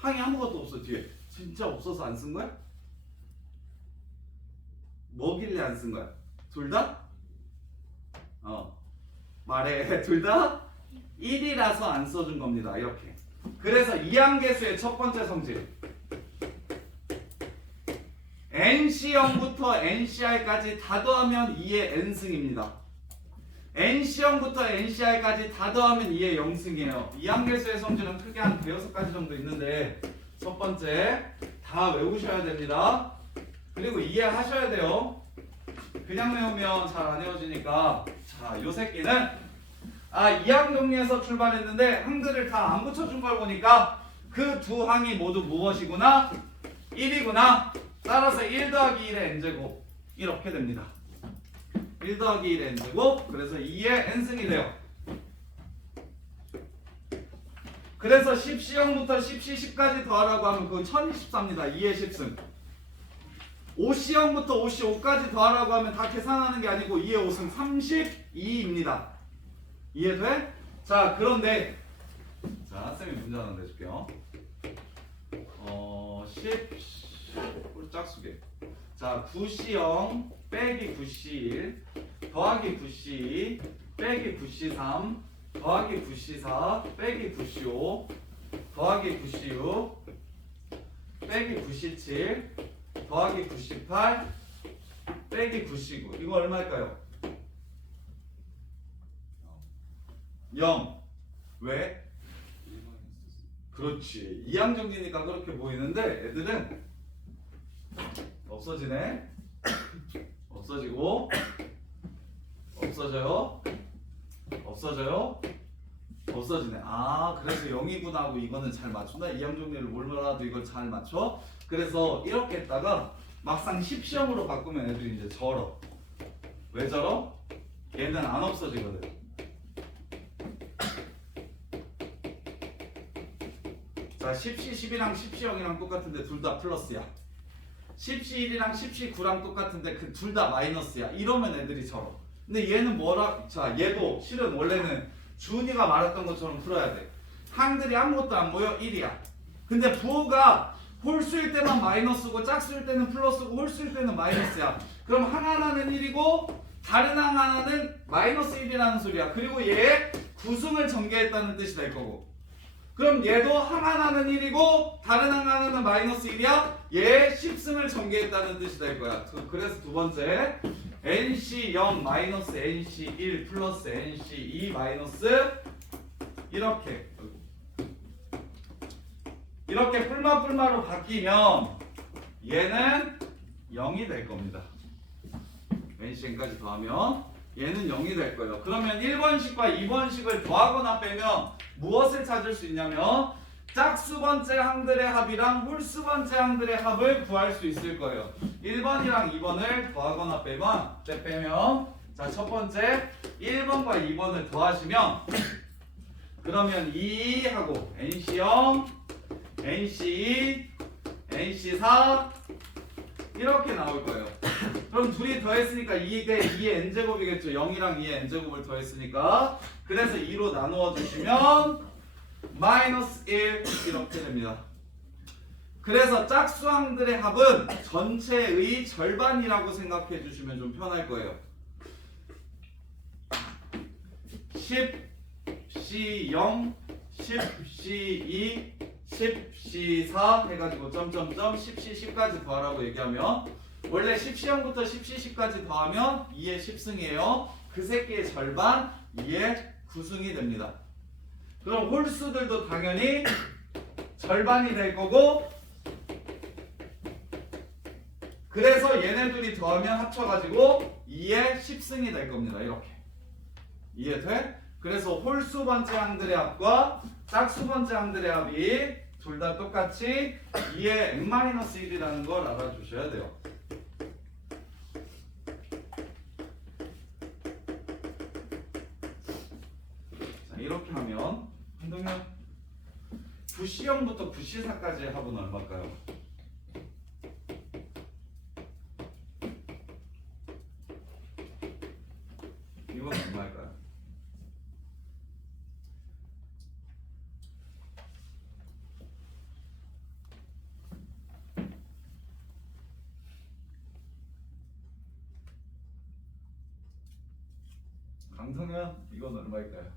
항이 아무것도 없어 뒤에. 진짜 없어서 안 쓴 거야? 뭐길래 안 쓴 거야? 둘 다? 말해. 둘 다 1이라서 안 써준 겁니다. 이렇게. 그래서 이항계수의 첫 번째 성질 NC0부터 NCR까지 다 더하면 2의 N승입니다. NC0부터 NCR까지 다 더하면 2의 0승이에요. 이항계수의 성질은 크게 한 5가지 정도 있는데 첫 번째 다 외우셔야 됩니다. 그리고 이해하셔야 돼요. 그냥 외우면 잘 안 외워지니까 자, 요 새끼는 이항 정리에서 출발했는데 항들을 다 안 붙여준 걸 보니까 그 두 항이 모두 무엇이구나? 1이구나. 따라서 1 더하기 1의 n제곱 이렇게 됩니다. 1 더하기 1의 n제곱 그래서 2의 n승이 돼요. 그래서 10C0부터 10C10까지 더하라고 하면 그건 1024입니다. 2의 10승. 5C0부터 5C5까지 더하라고 하면 다 계산하는 게 아니고 2의 5승 32입니다. 이해돼? 자, 그런데 자, 쌤이 문제 하나 내줄게요. 짝수계. 자, 9C0 빼기 9C1 더하기 9C2 빼기 9C3 더하기 9C4 빼기 9C5 더하기 9C6 빼기 9C7 더하기 98 빼기 9C9 이거 얼마일까요? 0. 왜? 그렇지. 이항정리니까 그렇게 보이는데 애들은 없어지네. 없어지고 없어져요. 없어져요. 없어지네. 그래서 0이구나 하고 이거는 잘 맞춘다. 이항정리를 뭘 몰라도 이걸 잘 맞춰. 그래서 이렇게 했다가 막상 10시험으로 바꾸면 애들이 이제 절어. 왜 절어? 얘는 안 없어지거든. 자, 10C 10이랑 10C 0이랑 똑같은데 둘 다 플러스야. 10C 1이랑 10C 9랑 똑같은데 그 둘 다 마이너스야. 이러면 애들이 절어. 근데 얘는 뭐라? 자, 얘도 실은 원래는 준이가 말했던 것처럼 풀어야 돼. 항들이 아무것도 안 모여 1이야. 근데 부호가 홀수일 때만 마이너스고 짝수일 때는 플러스고 홀수일 때는 마이너스야. 그럼 항 하나는 1이고 다른 항 하나는 마이너스 1이라는 소리야. 그리고 얘의 구승을 전개했다는 뜻이 될 거고. 그럼 얘도 항 하나는 1이고 다른 항 하나는 마이너스 1이야. 얘의 10승을 전개했다는 뜻이 될 거야. 그래서 두 번째 NC0 마이너스 NC1 플러스 NC2 마이너스 이렇게 뿔마뿔마로 바뀌면 얘는 0이 될 겁니다. NCn까지 더하면 얘는 0이 될 거예요. 그러면 1번식과 2번식을 더하거나 빼면 무엇을 찾을 수 있냐면 짝수번째 항들의 합이랑 홀수번째 항들의 합을 구할 수 있을 거예요. 1번이랑 2번을 더하거나 빼면 자, 첫 번째 1번과 2번을 더하시면 그러면 2하고 NC0, NC2, NC4 이렇게 나올 거예요. 그럼 둘이 더했으니까 이게 2의 n제곱이겠죠. 0이랑 2의 n제곱을 더했으니까. 그래서 2로 나누어 주시면 마이너스 1 이렇게 됩니다. 그래서 짝수항들의 합은 전체의 절반이라고 생각해 주시면 좀 편할 거예요. 10C0, 10C2, 10C4 해가지고 점점점 10C10까지 더하라고 얘기하면 원래 10C0부터 10C10까지 더하면 2의 10승이에요. 그 새끼의 절반 2의 9승이 됩니다. 그럼 홀수들도 당연히 절반이 될 거고 그래서 얘네들이 더하면 합쳐가지고 2의 10승이 될 겁니다. 이렇게 이해돼? 그래서 홀수번째 항들의 합과 짝수번째 항들의 합이 둘 다 똑같이 2의 n-1이라는 걸 알아주셔야 돼요. 자, 이렇게 하면 한동현 9C0부터 9C4까지의 합은 얼마일까요? 이건 얼마일까요? 강성현 이건 얼마일까요?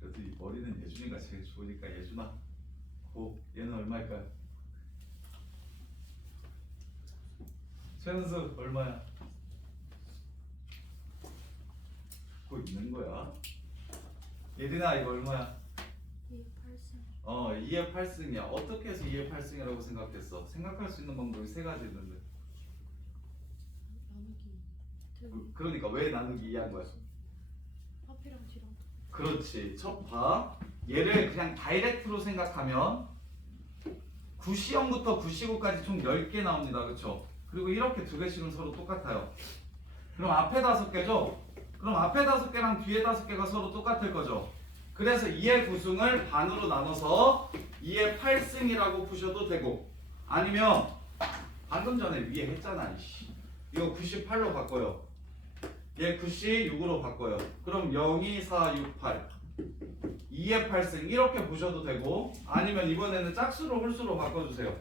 그래도 이 머리는 예준이가 제일 좋으니까 예준아 고 얘는 얼마일까요? 최은수 얼마야? 고 있는 거야. 예린아 이거 얼마야? 2의 8승이야. 어떻게 해서 2의 8승이라고 생각했어? 생각할 수 있는 방법이 세 가지 있는데. 그러니까 왜 나누기 2한 거야? 앞이랑 뒤랑. 그렇지. 첫 봐. 얘를 그냥 다이렉트로 생각하면 9시형부터 9시구까지 총 10개 나옵니다. 그렇죠? 그리고 이렇게 두 개씩은 서로 똑같아요. 그럼 앞에 5개죠? 그럼 앞에 5개랑 뒤에 5개가 서로 똑같을 거죠? 그래서 2의 9승을 반으로 나눠서 2의 8승이라고 푸셔도 되고, 아니면 방금 전에 위에 했잖아. 이씨. 이거 98로 바꿔요. 얘 96으로 바꿔요. 그럼 0, 2, 4, 6, 8 2의 8승 이렇게 보셔도 되고, 아니면 이번에는 짝수로 홀수로 바꿔주세요.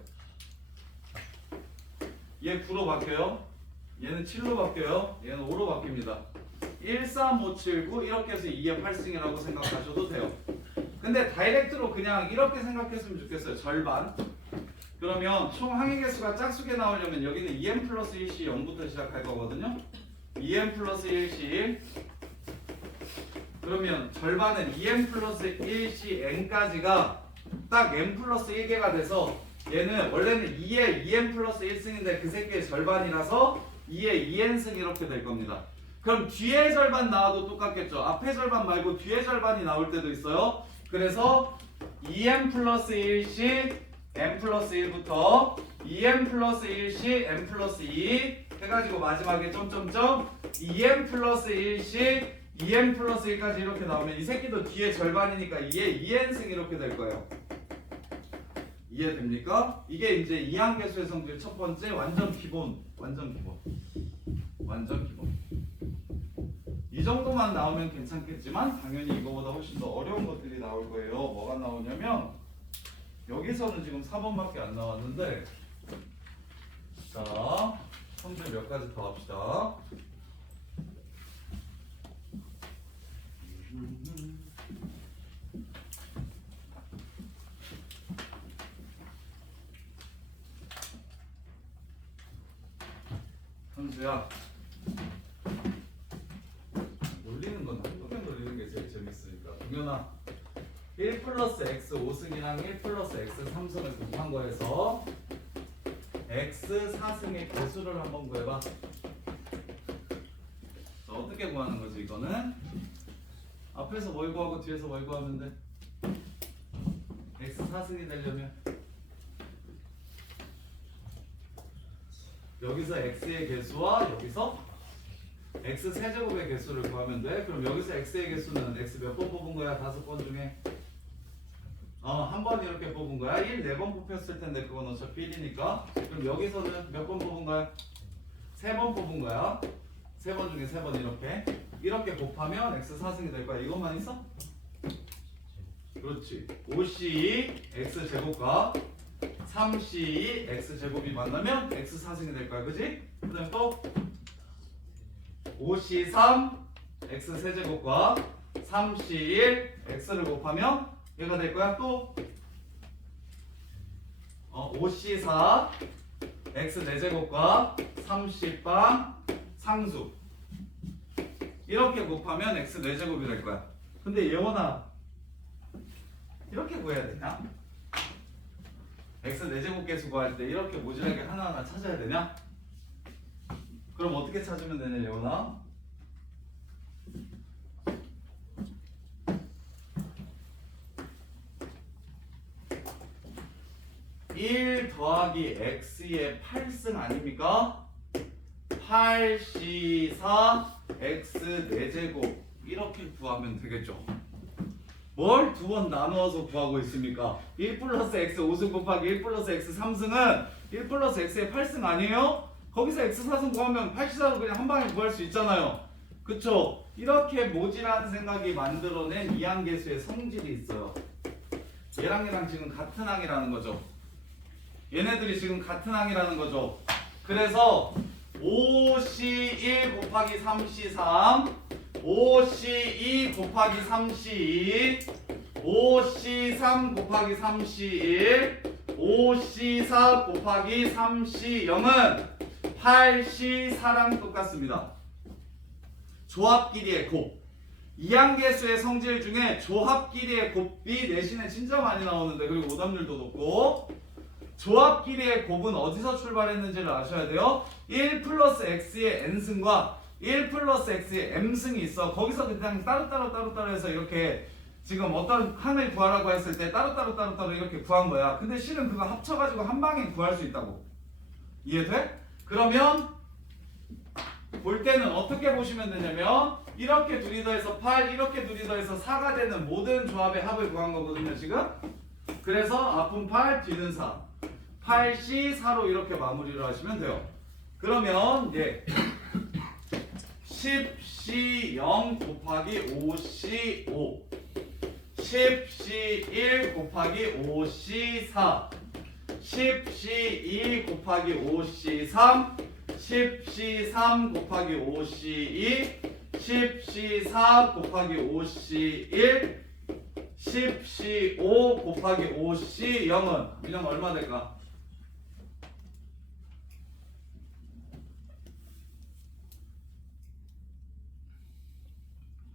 얘 9로 바뀌어요. 얘는 7로 바뀌어요. 얘는 5로 바뀝니다. 1, 3, 5, 7, 9 이렇게 해서 2의 8승이라고 생각하셔도 돼요. 근데 다이렉트로 그냥 이렇게 생각했으면 좋겠어요. 절반. 그러면 총 항의 개수가 짝수게 나오려면 여기는 2n 플러스 1시 0부터 시작할 거거든요. 2n 플러스 1시 그러면 절반은 2n 플러스 1시 n까지가 딱 n 플러스 1개가 돼서 얘는 원래는 2의 2n 플러스 1승인데 그 새끼의 절반이라서 2의 2n승 이렇게 될 겁니다. 그럼 뒤에 절반 나와도 똑같겠죠. 앞에 절반 말고 뒤에 절반이 나올 때도 있어요. 그래서 2n 플러스 1시 n 플러스 1부터 2n 플러스 1시 n 플러스 2 해가지고 마지막에 점점점 2n 플러스 1시 2n 플러스 1까지 이렇게 나오면 이 새끼도 뒤에 절반이니까 2의 2n승 이렇게 될 거예요. 이해됩니까? 이게 이제 이항계수의 성질 첫 번째 완전 기본. 이 정도만 나오면 괜찮겠지만 당연히 이거보다 훨씬 더 어려운 것들이 나올 거예요. 뭐가 나오냐면 여기서는 지금 4번밖에 안 나왔는데, 자 성질 몇 가지 더 합시다. 현수야, 놀리는 건 어떻게 놀리는 게 제일 재밌으니까. 동현아, 1 플러스 x 5승이랑 1 플러스 x 3승을 곱한 거에서 x 4승의 개수를 한번 구해봐. 자, 어떻게 구하는 거지 이거는? 앞에서 뭘 구하고 뒤에서 뭘 구하면 돼? x 4승이 되려면 여기서 x의 개수와 여기서 x 세제곱의 개수를 구하면 돼. 그럼 여기서 x의 개수는 x 몇 번 뽑은 거야? 5번 중에? 한 번 이렇게 뽑은 거야. 1 4번 뽑혔을 텐데 그건 어차피 1이니까. 그럼 여기서는 몇 번 뽑은 거야? 3번 뽑은 거야. 3번 중에 3번 이렇게 곱하면 x 4승이 될 거야. 이것만 있어? 그렇지. 5c x 제곱과 3c x 제곱이 만나면 x 4승이 될 거야. 그지? 그 다음에 또 5c3 x 세제곱과 3c1 x를 곱하면 얘가 될 거야. 또 5c4 x 4제곱과 3c빵 상수 이렇게 곱하면 x 4제곱이 될 거야. 근데 예원아, 이렇게 구해야 되냐? x 4제곱 개수 구할 때 이렇게 모질하게 하나하나 찾아야 되냐? 그럼 어떻게 찾으면 되냐 예원아? (1 더하기 x의 8승) 아닙니까? 8c4 x 4제곱 이렇게 구하면 되겠죠. 뭘 두 번 나누어서 구하고 있습니까? 1 플러스 x 5승 곱하기 1 플러스 x 3승은 1 플러스 x의 8승 아니에요? 거기서 x 4승 구하면 8c4도 그냥 한 방에 구할 수 있잖아요. 그쵸? 이렇게 모질한 생각이 만들어낸 이항계수의 성질이 있어요. 얘랑 얘랑 지금 같은 항이라는 거죠. 얘네들이 지금 같은 항이라는 거죠. 그래서 5C1 곱하기 3C3 5C2 곱하기 3C2 5C3 곱하기 3C1 5C4 곱하기 3C0은 8C4랑 똑같습니다. 조합 길이의 곱. 이항계수의 성질 중에 조합 길이의 곱이 내신에 진짜 많이 나오는데 그리고 오답률도 높고 조합 길이의 곱은 어디서 출발했는지를 아셔야 돼요. 1 플러스 x의 n승과 1 플러스 x의 m승이 있어. 거기서 그냥 따로따로 해서 이렇게 지금 어떤 항을 구하라고 했을 때 따로따로 이렇게 구한 거야. 근데 실은 그거 합쳐가지고 한 방에 구할 수 있다고. 이해돼? 그러면 볼 때는 어떻게 보시면 되냐면 이렇게 둘이 더해서 8 이렇게 둘이 더해서 4가 되는 모든 조합의 합을 구한 거거든요 지금. 그래서 앞은 8 뒤는 4 8C4로 이렇게 마무리를 하시면 돼요. 그러면 10C0 곱하기 5C5 10C1 곱하기 5C4 10C2 곱하기 5C3 10C3 곱하기 5C2 10C4 곱하기 5C1 10C5 곱하기 5C0은 이러면 얼마 될까?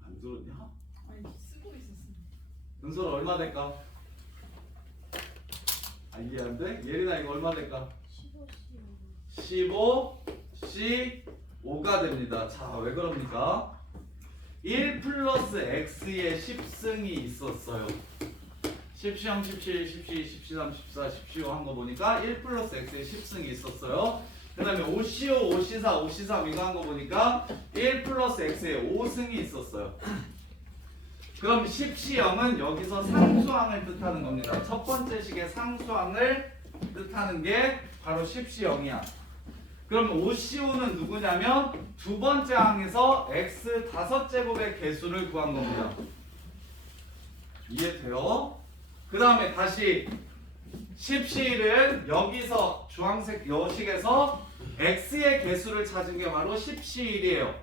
안 들었냐? 아니 쓰고 있었어. 은솔 얼마 될까? 아 이게 안 돼? 예린아 이거 얼마 될까? 15C5가 됩니다. 자, 왜 그럽니까? 1 플러스 x의 10승이 있었어요. 10C0, 17, 10C, 13, 14, 10C5 한 거 보니까 1 플러스 x의 10승이 있었어요. 그 다음에 5C5, 5C4, 5C3 이거 한 거 보니까 1 플러스 x의 5승이 있었어요. 그럼 10C0은 여기서 상수항을 뜻하는 겁니다. 첫 번째 식의 상수항을 뜻하는 게 바로 10C0이야. 그럼 5C5는 누구냐면 두 번째 항에서 x 5제곱의 개수를 구한 겁니다. 이해돼요? 그 다음에 다시 10C1은 여기서 주황색 여식에서 x의 개수를 찾은 게 바로 10C1이에요.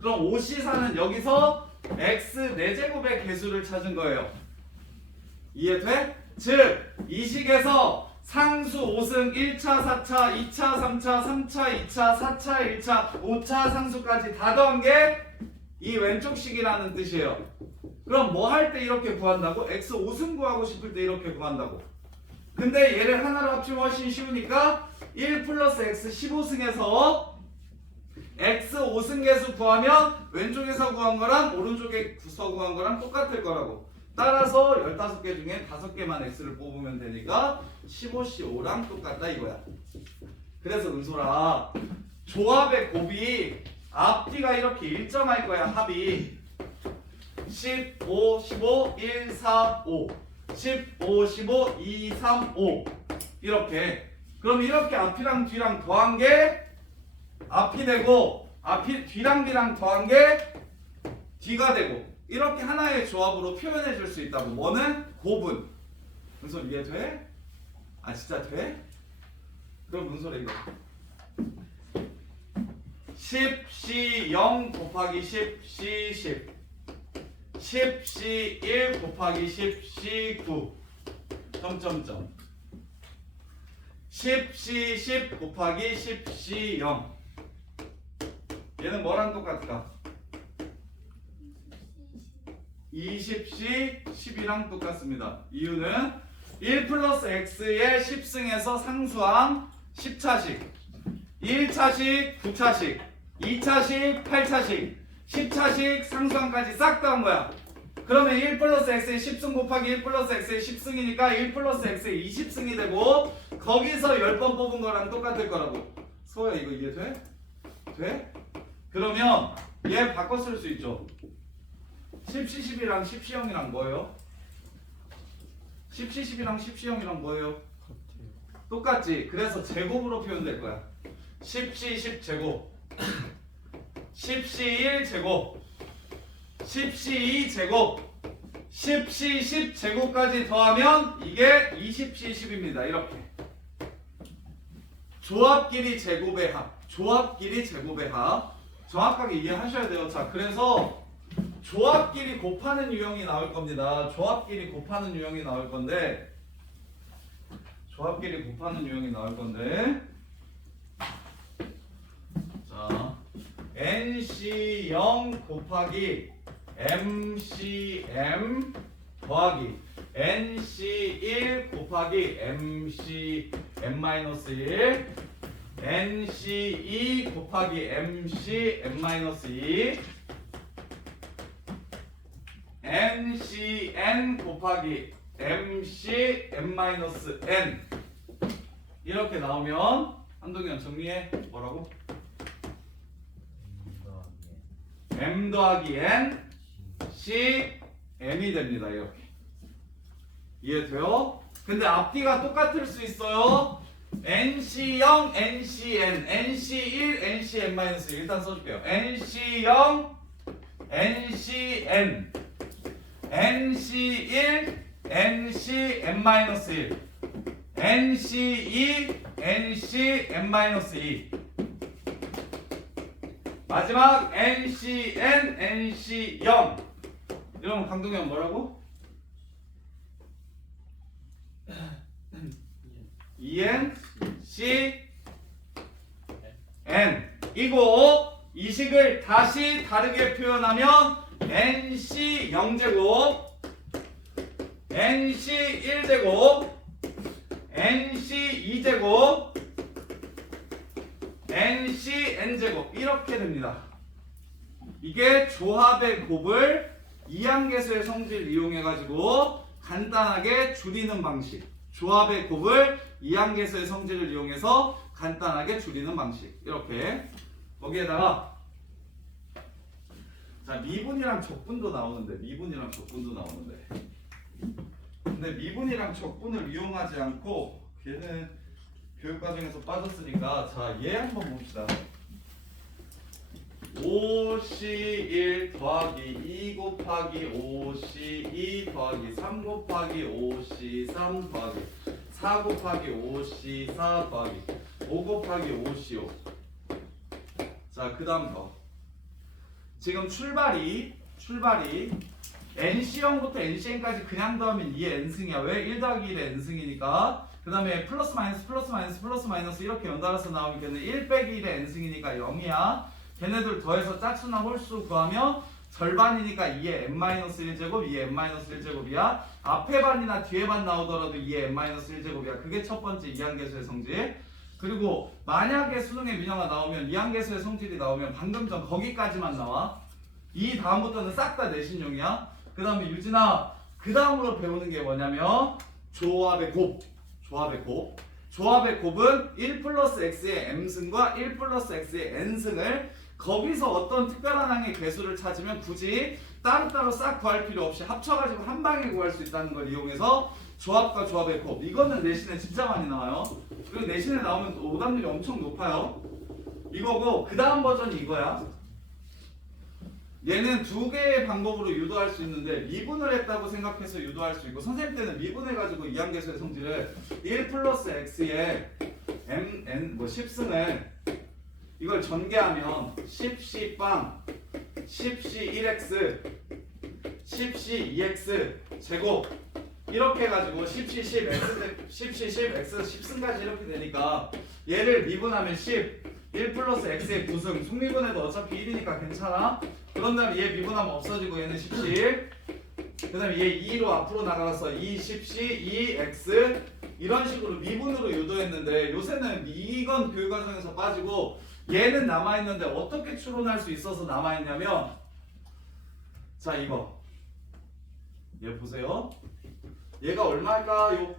그럼 5C4는 여기서 x 4제곱의 개수를 찾은 거예요. 이해돼? 즉, 이 식에서 상수 5승 1차, 4차, 2차, 3차, 3차, 2차, 4차, 1차, 5차 상수까지 다 더한 게 이 왼쪽 식이라는 뜻이에요. 그럼 뭐 할 때 이렇게 구한다고? x 5승 구하고 싶을 때 이렇게 구한다고. 근데 얘를 하나로 합치면 훨씬 쉬우니까 1 플러스 x 15승에서 x 5승 개수 구하면 왼쪽에서 구한 거랑 오른쪽에서 구한 거랑 똑같을 거라고. 따라서 15개 중에 5개만 x를 뽑으면 되니까 15C5랑 똑같다 이거야. 그래서 은솔아, 조합의 곱이 앞뒤가 이렇게 일정할 거야. 합이 15, 15, 1, 4, 5 15, 15, 2, 3, 5 이렇게. 그럼 이렇게 앞이랑 뒤랑 더한 게 앞이 되고 앞이 뒤랑 뒤랑 더한 게 뒤가 되고 이렇게 하나의 조합으로 표현해 줄 수 있다고. 뭐는? 곱은. 은솔 이해돼? 아 진짜 돼? 그럼 은솔이 이거 10C0 곱하기 10C10 10C1 곱하기 10C9 점점점 10C10 곱하기 10C0 얘는 뭐랑 똑같을까? 20C 10이랑 똑같습니다. 이유는 1 플러스 x의 10승에서 상수항 10차식 1차식 9차식 2차식 8차식 10차식 상수항까지 싹 다 한 거야. 그러면 1 플러스 x의 10승 곱하기 1 플러스 x의 10승이니까 1 플러스 x의 20승이 되고 거기서 10번 뽑은 거랑 똑같을 거라고. 소야 이거 이해돼? 돼? 그러면 얘 바꿔 쓸 수 있죠. 10C10이랑 10C0이랑 뭐예요? 10C10이랑 10C0이랑 뭐예요? 똑같지. 그래서 제곱으로 표현될 거야. 10C10 제곱 10C1 제곱 10C2 제곱 10C10 제곱까지 더하면 이게 20C10입니다. 이렇게 조합끼리 제곱의 합. 조합끼리 제곱의 합. 정확하게 이해하셔야 돼요. 자, 그래서 조합끼리 곱하는 유형이 나올 겁니다. 조합끼리 곱하는 유형이 나올 건데 조합끼리 곱하는 유형이 나올 건데 자, NC0 곱하기 MCM 더하기 NC1 곱하기 MCM-1 NC2 곱하기 MCM-2 NCN 곱하기 MCM-N 이렇게 나오면 한동현 정리해. 뭐라고? M 더하기 N C M이 됩니다. 이렇게 이해돼요? 근데 앞뒤가 똑같을 수 있어요. NC0, NCN, NC1, NCN-1 일단 써줄게요. NC0, NCN, NC1, NCN-1, NC2, NCN-2 마지막 NCN, NC0 이러면 강동현 뭐라고? EN, C, N 이거 이 식을 다시 다르게 표현하면 NC 0제곱 NC 1제곱 NC 2제곱 NC N제곱 이렇게 됩니다. 이게 조합의 곱을 이항계수의 성질을 이용해 가지고 간단하게 줄이는 방식. 조합의 곱을 이항계수의 성질을 이용해서 간단하게 줄이는 방식. 이렇게 거기에다가 자 미분이랑 적분도 나오는데 근데 미분이랑 적분을 이용하지 않고 걔는 교육과정에서 빠졌으니까 자 얘 한번 봅시다. 5C1 더하기 2 곱하기 5C2 더하기 3 곱하기 5C3 더하기 4 곱하기 5C4 더하기 5 곱하기 5C5 자 그 다음 더 지금 출발이 NC0부터 NCN까지 그냥 더하면 2의 N승이야. 왜? 1 더하기 1의 N승이니까 그 다음에 플러스 마이너스 이렇게 연달아서 나오면 걔는 1 빼기 1의 N승이니까 0이야. 걔네들 더해서 짝수나 홀수 구하면 절반이니까 2의 n-1제곱 2의 n-1제곱이야. 앞에 반이나 뒤에 반 나오더라도 2의 n-1제곱이야. 그게 첫 번째 이항계수의 성질. 그리고 만약에 수능에 민영아 나오면 이항계수의 성질이 나오면 방금 전 거기까지만 나와. 이 다음부터는 싹 다 내신용이야. 그 다음에 유진아 그 다음으로 배우는 게 뭐냐면 조합의 곱. 조합의 곱은 1 플러스 x의 m승과 1 플러스 x의 n승을 거기서 어떤 특별한 항의 개수를 찾으면 굳이 따로따로 싹 구할 필요 없이 합쳐가지고 한 방에 구할 수 있다는 걸 이용해서 조합과 조합의 곱. 이거는 내신에 진짜 많이 나와요. 그리고 내신에 나오면 오답률이 엄청 높아요. 이거고 그 다음 버전이 이거야. 얘는 두 개의 방법으로 유도할 수 있는데 미분을 했다고 생각해서 유도할 수 있고 선생님 때는 미분해가지고 이항계수의 성질을 1 플러스 x의 mn 10승을 이걸 전개하면 10c 빵 10c 1x 10c 2x 제곱 이렇게 해가지고 10c 10x 10c 10x 10승까지 이렇게 되니까 얘를 미분하면 10 1 플러스 x의 9승 속미분해도 어차피 1이니까 괜찮아. 그런 다음에 얘 미분하면 없어지고 얘는 10c 그 다음에 얘 2로 앞으로 나가서 2 10c 2x 이런 식으로 미분으로 유도했는데 요새는 이건 교육과정에서 빠지고 얘는 남아있는데 어떻게 추론할 수 있어서 남아있냐면 자 이거 얘 보세요. 얘가 얼마일까요?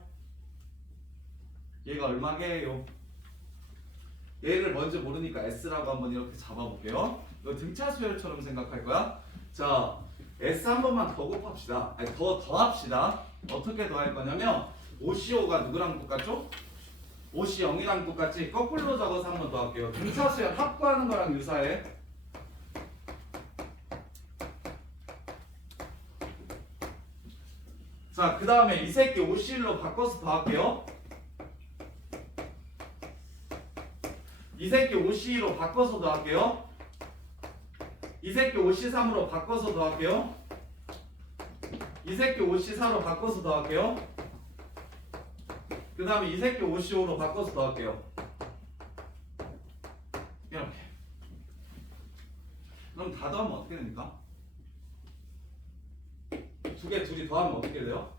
얘가 얼마게요? 얘를 먼저 모르니까 S라고 한번 이렇게 잡아볼게요. 이거 등차 수열처럼 생각할 거야. 자, S 한 번만 더 곱합시다. 아니 더 합시다. 어떻게 더 할 거냐면 OCO가 누구랑 똑같죠? OC0이랑 똑같지? 거꾸로 적어서 한 번 더 할게요. 등차 수열 합구하는 거랑 유사해. 자, 그 다음에 이 새끼 OC1로 바꿔서 더 할게요. 이 새끼 OC2로 바꿔서 더할게요. 이 새끼 OC3으로 바꿔서 더할게요. 이 새끼 OC4로 바꿔서 더할게요. 그 다음에 이 새끼 OC5로 바꿔서 더할게요. 이렇게. 그럼 다 더하면 어떻게 됩니까? 두 개 둘이 더하면 어떻게 돼요?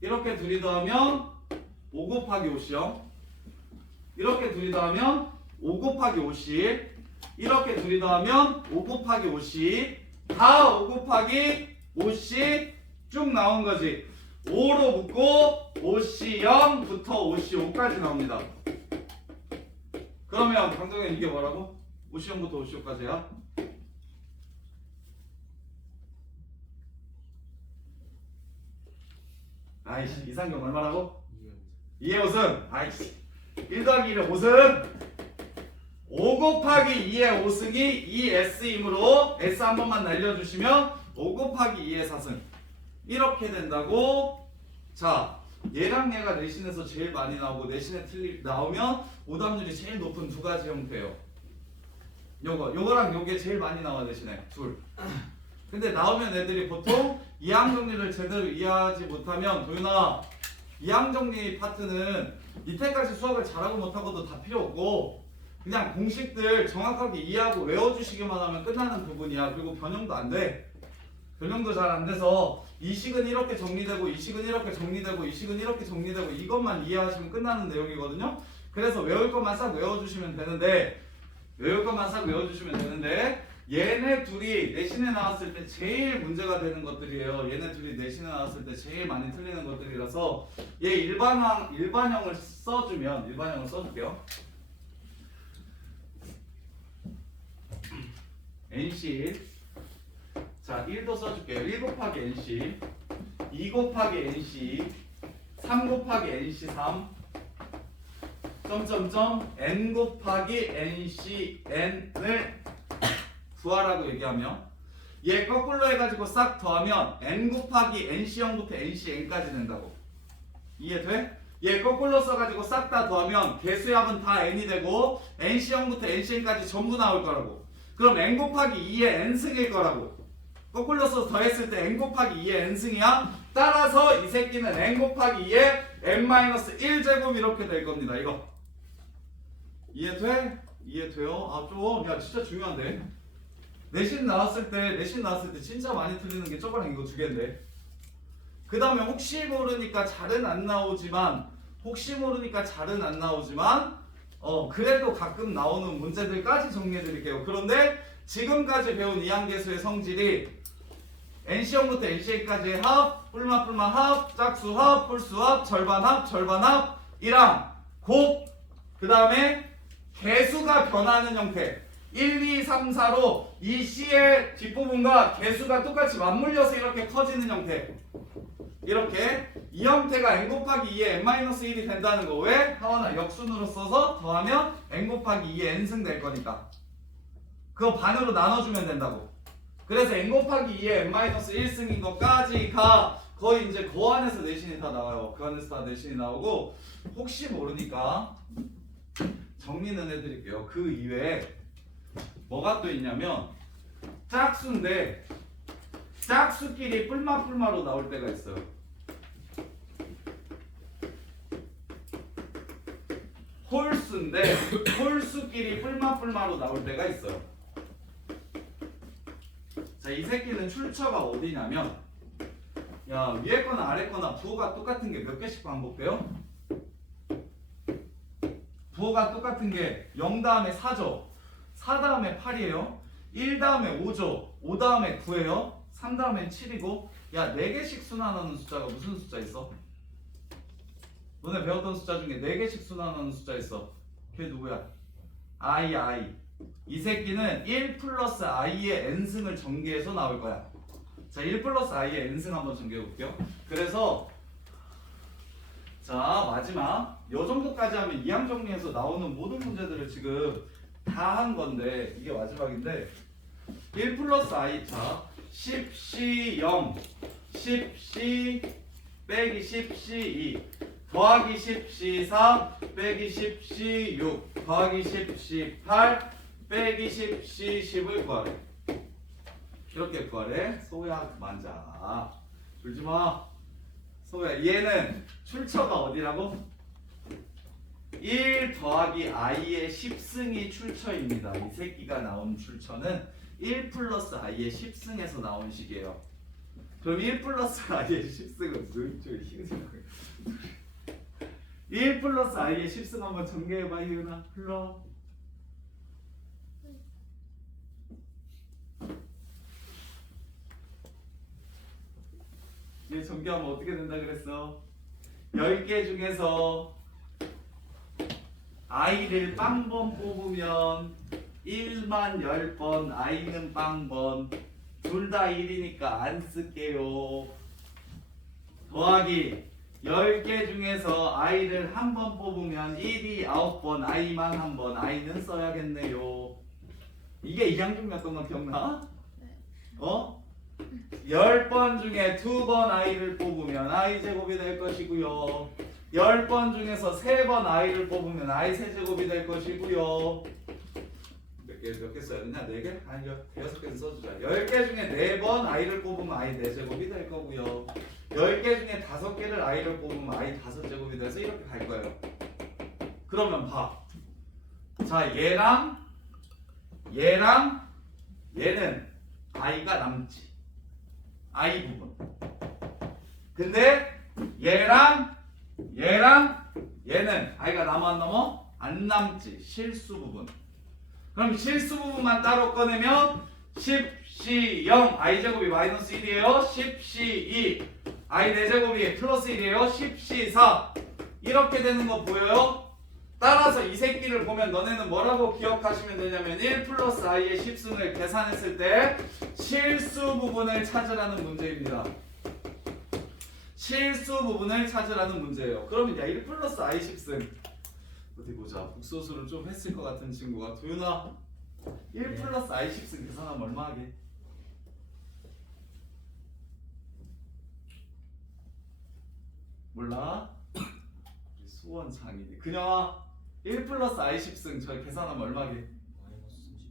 이렇게 둘이 더하면 5 곱하기 5C요. 이렇게 둘이 더하면 5 곱하기 5C. 이렇게 둘이 더하면 5 곱하기 5C. 다 5 곱하기 5C 쭉 나온 거지. 5로 묶고 5C0부터 5C5까지 나옵니다. 그러면 강동현 이게 뭐라고? 5C0부터 5C5까지야? 아이씨 이상경 얼마라고? 2의 5승. 아이씨 1 더하기 1의 5승 5 곱하기 2의 5승이 2S이므로 S 한 번만 날려주시면 5 곱하기 2의 4승 이렇게 된다고. 자 얘랑 얘가 내신에서 제일 많이 나오고 내신에 나오면 오답률이 제일 높은 두 가지 형태예요. 요거랑 요게 제일 많이 나와 내신에 둘. 근데 나오면 애들이 보통 이항 정리를 제대로 이해하지 못하면 도윤아 이항 정리 파트는 이때까지 수학을 잘하고 못하고도 다 필요 없고 그냥 공식들 정확하게 이해하고 외워주시기만 하면 끝나는 부분이야. 그리고 변형도 안 돼. 변형도 잘 안 돼서 이 식은 이렇게 정리되고 이 식은 이렇게 정리되고 이 식은 이렇게 정리되고 이것만 이해하시면 끝나는 내용이거든요. 그래서 외울 것만 싹 외워주시면 되는데 얘네 둘이 내신에 나왔을 때 제일 문제가 되는 것들이에요. 얘네 둘이 내신에 나왔을 때 제일 많이 틀리는 것들이라서 얘 일반형을 써줄게요. NC 자 1도 써줄게요. 1 곱하기 NC 2 곱하기 NC 3 곱하기 NC3 점점점 N 곱하기 NCN을 구하라고 얘기하면 얘 거꾸로 해가지고 싹 더하면 N 곱하기 NC0부터 NCN까지 된다고. 이해돼? 얘 거꾸로 써가지고 싹 다 더하면 개수의 합은 다 N이 되고 NC0부터 NCN까지 전부 나올 거라고. 그럼 N 곱하기 2의 N승일 거라고. 거꾸로 써서 더했을 때 N 곱하기 2의 N승이야. 따라서 이 새끼는 N 곱하기 2의 N-1제곱 이렇게 될 겁니다. 이거 이해돼? 이해돼요? 아 좀 야 진짜 중요한데 내신 나왔을 때 진짜 많이 틀리는 게 저거랑 이거 두 개인데 그 다음에 혹시 모르니까 잘은 안 나오지만 그래도 가끔 나오는 문제들까지 정리해 드릴게요. 그런데 지금까지 배운 이항계수의 성질이 NC0부터 NC까지의 합, 뿔마 합, 짝수 합, 홀수 합, 절반 합이랑 곱, 그 다음에 개수가 변하는 형태 1, 2, 3, 4로 이 C의 뒷부분과 개수가 똑같이 맞물려서 이렇게 커지는 형태. 이렇게 이 형태가 N 곱하기 2의 N-1이 된다는 거. 왜? 하원아 역순으로 써서 더하면 N 곱하기 2의 N승 될 거니까 그거 반으로 나눠주면 된다고. 그래서 N 곱하기 2의 N-1승인 것까지가 거의 이제 그 안에서 내신이 다 나와요. 그 안에서 다 내신이 나오고 혹시 모르니까 정리는 해드릴게요. 그 이외에 뭐가 또 있냐면 짝수인데 짝수끼리 뿔마로 나올 때가 있어요. 홀수인데 홀수끼리 뿔마로 나올 때가 있어요. 자, 이 새끼는 출처가 어디냐면 야 위에 거나 아래 거나 부호가 똑같은 게 몇 개씩 반복돼요? 부호가 똑같은 게 0 다음에 4죠. 4 다음에 8이에요. 1 다음에 5죠. 5 다음에 9예요. 3 다음엔 7이고 야 4개씩 순환하는 숫자가 무슨 숫자 있어? 너네 배웠던 숫자 중에 4개씩 순환하는 숫자 있어. 걔 누구야? I. 이 새끼는 1 플러스 i의 n승을 전개해서 나올 거야. 자, 1 플러스 i의 n승 한번 전개해 볼게요. 그래서 자 마지막 요 정도까지 하면 이항 정리해서 나오는 모든 문제들을 지금 다 한 건데 이게 마지막인데 1 플러스 i 자 10C0 10C 빼기 10C2 더하기 10C4 빼기 10C6 더하기 10C8 빼기 10C10을 구하래. 이렇게 구하래. 소야 그만 자. 울지마. 소야 얘는 출처가 어디라고? 1 더하기 i의 10승이 출처입니다. 이 새끼가 나온 출처는 1 플러스 i의 10승에서 나온 식이에요. 그럼 1 플러스 i의 10승은 무슨 희은이 1 플러스 i의 10승 한번 전개해봐. 희은아 흘러. 얘 전개하면 어떻게 된다 그랬어? 10개 중에서 i를 빵번 뽑으면 1만 10번 i는 빵번 둘 다 1이니까 안 쓸게요. 더하기 10개 중에서 i를 한 번 뽑으면 1이 9번 i만 한 번 i는 써야겠네요. 이게 이항중이었던 건 기억나? 어? 10번 중에 2번 i를 뽑으면 i 제곱이 될 것이고요. 10번 중에서 3번 i를 뽑으면 i 세제곱이 될 것이고요. 몇 개 써야 되냐? 4개? 아니 6개는 써주자. 10개 중에 4번 i를 뽑으면 i 4제곱이 될 거고요. 10개 중에 5개를 i를 뽑으면 i 5제곱이 돼서 이렇게 갈 거예요. 그러면 봐. 자 얘랑 얘는 i가 남지. i 부분. 근데 얘랑 얘는 i가 남아 안 남아? 안 남지. 실수 부분. 그럼 실수 부분만 따로 꺼내면 10C0 i제곱이 마이너스 1이에요. 10C2 i 4제곱이 플러스 1이에요. 10C4 이렇게 되는 거 보여요? 따라서 이 새끼를 보면 너네는 뭐라고 기억하시면 되냐면 1 플러스 i의 10승을 계산했을 때 실수 부분을 찾으라는 문제입니다. 실수 부분을 찾으라는 문제예요. 그러면 야 1 플러스 i 10승 어디 보자. 국소수를 좀 했을 것 같은 친구가 도윤아 1 플러스 i 10승 계산하면 얼마 하게? 몰라? 우리 수원 장인이 그녀아 1 플러스 i 10승 저 계산하면 얼마 하게? 마이너스 30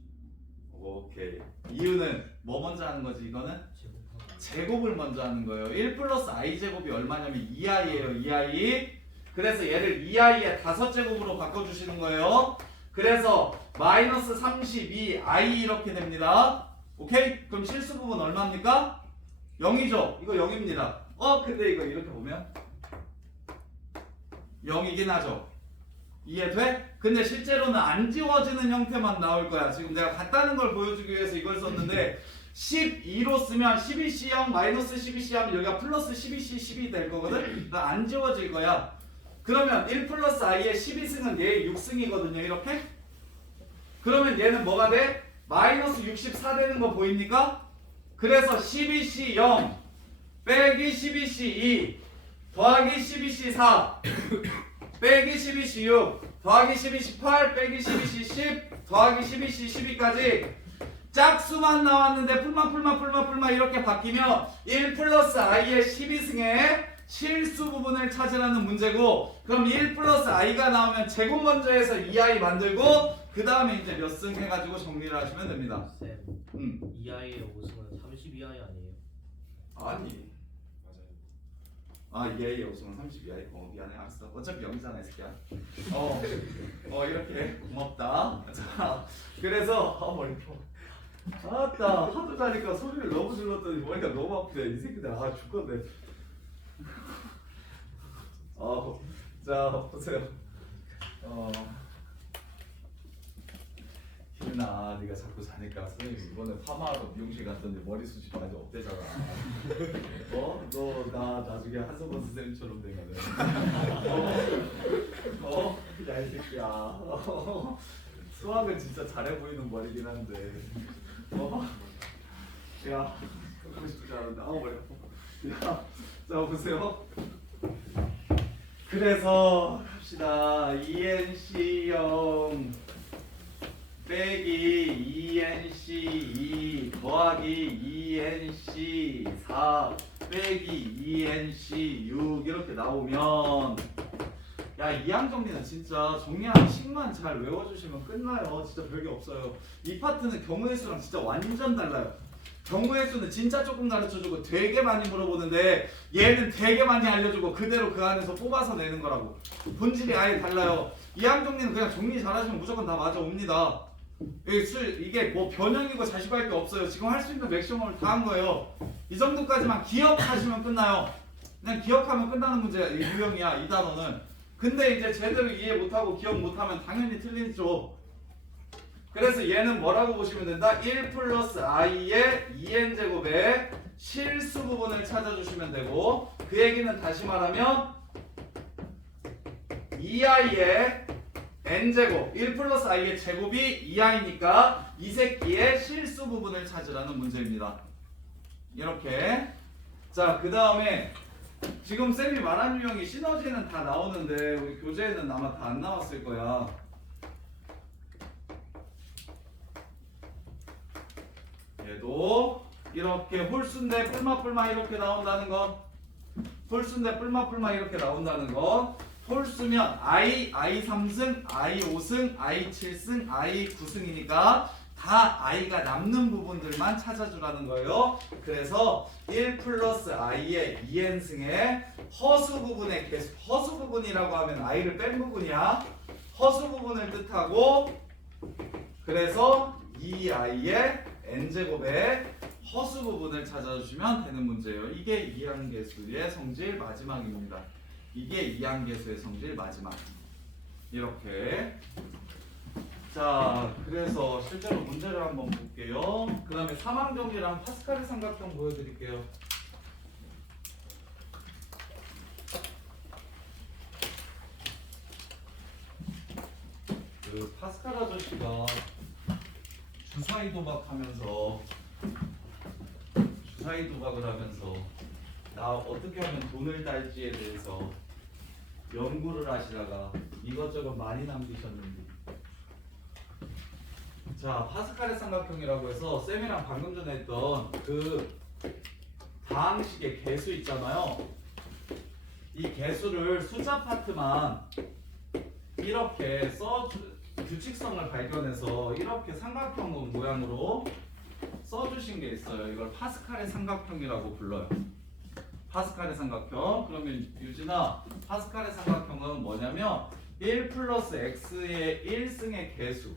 오케이. 이유는 뭐 먼저 하는 거지 이거는? 제곱하고 제곱을 먼저 하는 거예요. 1 플러스 i 제곱이 얼마냐면 2i예요. 2i. 그래서 얘를 2i의 5제곱으로 바꿔주시는 거예요. 그래서 마이너스 32i 이렇게 됩니다. 오케이? 그럼 실수 부분 얼마입니까? 0이죠? 이거 0입니다. 근데 이거 이렇게 보면 0이긴 하죠. 이해돼? 근데 실제로는 안 지워지는 형태만 나올 거야. 지금 내가 같다는 걸 보여주기 위해서 이걸 썼는데 12로 쓰면 12C0 마이너스 12C 하면 여기가 플러스 12C 10이 될 거거든? 그러니까 안 지워질 거야. 그러면 1 플러스 i의 12승은 얘의 6승이거든요. 이렇게? 그러면 얘는 뭐가 돼? 마이너스 64 되는 거 보입니까? 그래서 12C0 빼기 12C2 더하기 12C4 빼기 12C6 더하기 12C8 빼기 12C10 더하기 12C12까지 짝수만 나왔는데 풀만 이렇게 바뀌면 1 플러스 i의 12승에 실수 부분을 찾으라는 문제고, 그럼 1 플러스 i가 나오면 제곱 먼저 해서 2i 만들고 그 다음에 이제 몇 승 해가지고 정리를 하시면 됩니다. 쌤 2i의 5승은 32i 아니에요? 아니 맞아요. 2i의 5승은 32i. 미안해. 알았어. 어차피 0이잖아 이 새끼야. 이렇게 고맙다. 자, 그래서 머리 아따 하도 자니까 소리를 너무 질렀더니 머리가 너무 아프네. 이 새끼들 죽겠네. 자 보세요. 희은아, 네가 자꾸 자니까 선생님 이번에 파마하러 미용실 갔더니 머리숱이 많이 없대잖아. 너 나 나중에 한성건 선생님처럼 되거든. 야 이 새끼야. 수학은 진짜 잘해 보이는 머리긴 한데. 야 하고 싶지 않은데 머리 아파. 야, 자 보세요. 그래서 합시다. ENC0 빼기 ENC2 더하기 ENC4 빼기 ENC6 이렇게 나오면 야, 이항 정리는 진짜 정리하는 식만 잘 외워주시면 끝나요. 진짜 별게 없어요. 이 파트는 경우의 수랑 진짜 완전 달라요. 경우의 수는 진짜 조금 가르쳐주고 되게 많이 물어보는데 얘는 되게 많이 알려주고 그대로 그 안에서 뽑아서 내는 거라고. 본질이 아예 달라요. 이항 정리는 그냥 정리 잘하시면 무조건 다 맞아 옵니다. 이게 뭐 변형이고 자식할 게 없어요. 지금 할 수 있는 맥시멈을 다 한 거예요. 이 정도까지만 기억하시면 끝나요. 그냥 기억하면 끝나는 문제야. 이 유형이야, 이 단어는. 근데 이제 제대로 이해 못하고 기억 못하면 당연히 틀리죠. 그래서 얘는 뭐라고 보시면 된다? 1 플러스 i의 2n제곱의 실수 부분을 찾아주시면 되고, 그 얘기는 다시 말하면 2i의 n제곱 1 플러스 i의 제곱이 2i니까 이 새끼의 실수 부분을 찾으라는 문제입니다. 이렇게. 자, 그 다음에 지금 쌤이 말한 유형이 시너지는 다 나오는데 우리 교재에는 아마 다 안 나왔을 거야. 얘도 이렇게 홀수인데 뿔마뿔마 이렇게 나온다는 거. 홀수인데 뿔마뿔마 이렇게 나온다는 거. 홀수면 i 3승, i 5승, i 7승, i 9승이니까 다 i가 남는 부분들만 찾아주라는 거예요. 그래서 1 플러스 i의 2n승의 허수 부분의 개수, 허수 부분이라고 하면 i를 뺀 부분이야. 허수 부분을 뜻하고, 그래서 2i의 n제곱의 허수 부분을 찾아주시면 되는 문제예요. 이게 이항계수의 성질 마지막입니다. 이게 이항계수의 성질 마지막. 이렇게. 자, 그래서 실제로 문제를 한번 볼게요. 그 다음에 삼항정리랑 파스칼의 삼각형 보여드릴게요. 그 파스칼 아저씨가 주사위 도박하면서 주사위 도박을 하면서 나 어떻게 하면 돈을 딸지에 대해서 연구를 하시다가 이것저것 많이 남기셨는데, 자, 파스칼의 삼각형이라고 해서 쌤이랑 방금 전에 했던 그 다항식의 개수 있잖아요. 이 개수를 숫자 파트만 이렇게 규칙성을 발견해서 이렇게 삼각형 모양으로 써주신 게 있어요. 이걸 파스칼의 삼각형이라고 불러요. 파스칼의 삼각형. 그러면 유진아, 파스칼의 삼각형은 뭐냐면 1 플러스 x의 1승의 개수,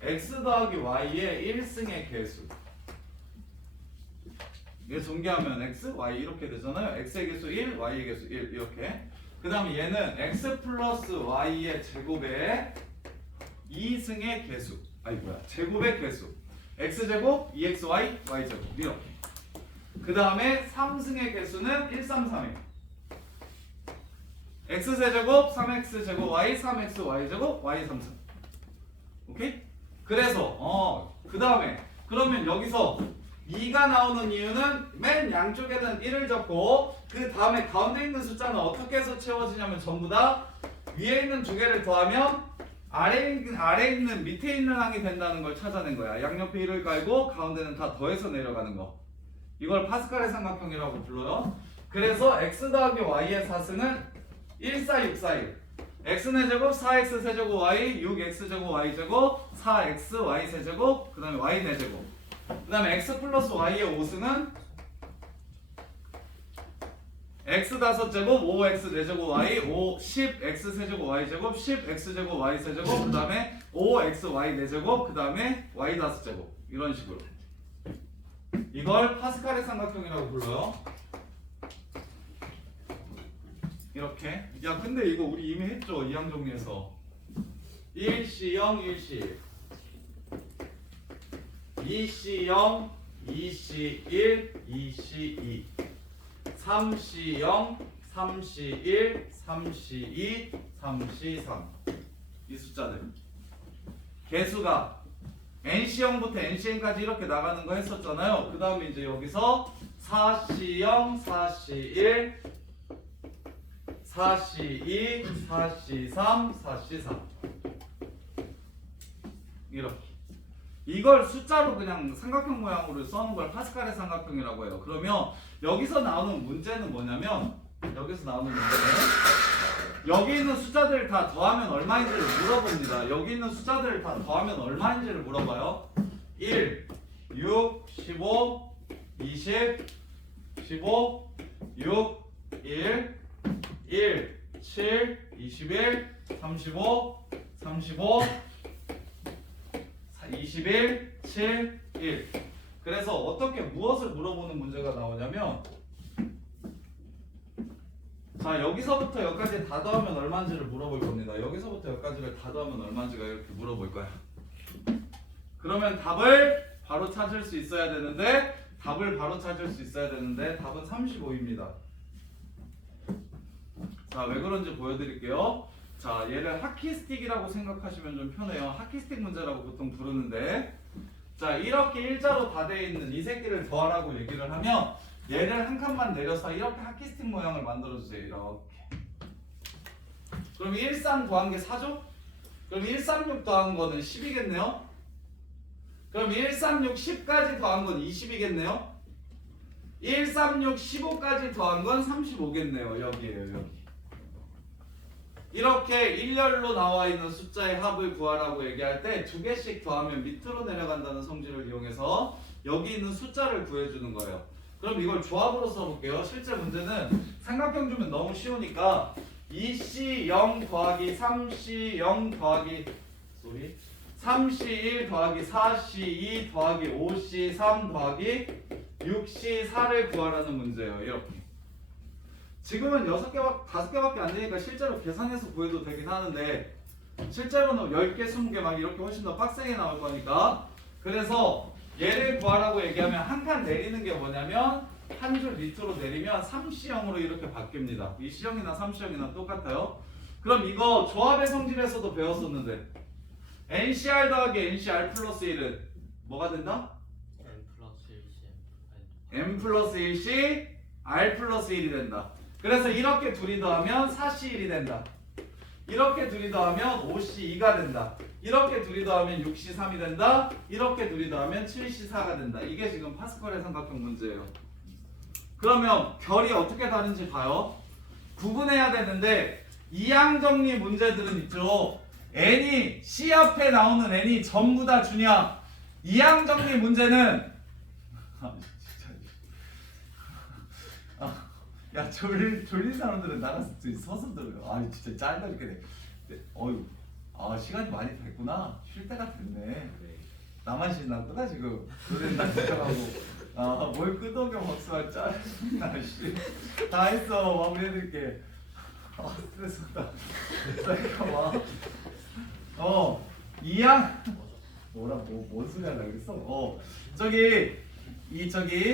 x 더하기 y의 1승의 개수. 이게 전개하면 x, y 이렇게 되잖아요. x의 개수 1, y의 개수 1 이렇게. 그 다음에 얘는 x 플러스 y의 제곱의 2승의 개수. 아니 뭐야, 제곱의 개수. x제곱, 2xy, y제곱 이렇게. 그 다음에 3승의 개수는 1, 3, 3이에요. x세제곱, 3x제곱, y, 3xy제곱, y, 3, 3. 오케이? 그래서 그 다음에 그러면 여기서 2가 나오는 이유는 맨 양쪽에는 1을 적고 그 다음에 가운데 있는 숫자는 어떻게 해서 채워지냐면 전부 다 위에 있는 두 개를 더하면 아래에 있는 밑에 있는 항이 된다는 걸 찾아낸 거야. 양옆에 1을 깔고 가운데는 다 더해서 내려가는 거. 이걸 파스칼의 삼각형이라고 불러요. 그래서 x 더하기 y의 4승은 1, 4, 6, 4, 1. x의 제곱 4x 세제곱 y 6x제곱 y제곱 4x y 세제곱 그 다음에 y 4제곱 그 다음에 x 플러스 y의 5승은 x 5제곱 5x 4제곱 y 10x 세제곱 y제곱 10x제곱 y 세제곱 그 다음에 5x y 4제곱 그 다음에 y 5제곱 이런 식으로. 이걸 파스칼의 삼각형이라고 불러요. 이렇게. 야, 근데 이거 우리 이미 했죠. 이항 정리해서 1C0 1C1 2C0 2C1 2C2 3C0 3C1 3C2 3C3 이 숫자들 개수가 NC0부터 NCN까지 이렇게 나가는 거 했었잖아요. 그 다음에 이제 여기서 4C0 4C1 4C2, 4C3, 4C4 이렇게. 이걸 숫자로 그냥 삼각형 모양으로 써는 걸 파스칼의 삼각형이라고 해요. 그러면 여기서 나오는 문제는 뭐냐면 여기서 나오는 문제는 여기 있는 숫자들을 다 더하면 얼마인지를 물어봅니다. 여기 있는 숫자들을 다 더하면 얼마인지를 물어봐요. 1, 6, 15, 20, 15, 6, 1, 1, 7, 21, 35, 35, 21, 7, 1. 그래서 어떻게 무엇을 물어보는 문제가 나오냐면 자 여기서부터 여기까지 다 더하면 얼마인지를 물어볼 겁니다. 여기서부터 여기까지를 다 더하면 얼마인지가 이렇게 물어볼 거야. 그러면 답을 바로 찾을 수 있어야 되는데 답은 35입니다. 자, 왜 그런지 보여드릴게요. 자, 얘를 하키스틱이라고 생각하시면 좀 편해요. 하키스틱 문제라고 보통 부르는데 자, 이렇게 일자로 다 돼 있는 이 새끼를 더하라고 얘기를 하면 얘를 한 칸만 내려서 이렇게 하키스틱 모양을 만들어주세요. 이렇게. 그럼 13 더한 게 4죠? 그럼 136 더한 거는 10이겠네요? 그럼 136 10까지 더한 건 20이겠네요? 136 15까지 더한 건 35겠네요. 여기에요, 여기. 이렇게 일렬로 나와 있는 숫자의 합을 구하라고 얘기할 때 두 개씩 더하면 밑으로 내려간다는 성질을 이용해서 여기 있는 숫자를 구해주는 거예요. 그럼 이걸 조합으로 써볼게요. 실제 문제는 삼각형 주면 너무 쉬우니까 2C0 더하기 3C0 더하기 3C1 더하기 4C2 더하기 5C3 더하기 6C4를 구하라는 문제예요. 이렇게. 지금은 5개밖에 안 되니까 실제로 계산해서 구해도 되긴 하는데 실제로는 10개, 20개 막 이렇게 훨씬 더 빡세게 나올 거니까 그래서 얘를 구하라고 얘기하면 한 칸 내리는 게 뭐냐면 한 줄 밑으로 내리면 3C형으로 이렇게 바뀝니다. 이 C형이나 3C형이나 똑같아요. 그럼 이거 조합의 성질에서도 배웠었는데 NCR 더하기 NCR 플러스 1은 뭐가 된다? M 플러스 1C R 플러스 1이 된다. 그래서 이렇게 둘이 더하면 4C1이 된다. 이렇게 둘이 더하면 5C2가 된다. 이렇게 둘이 더하면 6C3이 된다. 이렇게 둘이 더하면 7C4가 된다. 이게 지금 파스컬의 삼각형 문제예요. 그러면 결이 어떻게 다른지 봐요. 구분해야 되는데 이항정리 문제들은 있죠. n이 C 앞에 나오는 n이 전부 다 주냐. 이항정리 문제는 야 졸린 사람들은 나가서 서서 들어요. 아 진짜 짜증나 죽겠네. 어휴 시간이 많이 됐구나. 쉴 때가 됐네. 나만 신났구나 지금. 노래나 시작하고 뭘 끄덕여 박수할 짜증나. 다 했어. 마무리해드릴게. 스트레스다. 잠깐만. 이양 뭔 소리 하려고 그랬어? 저기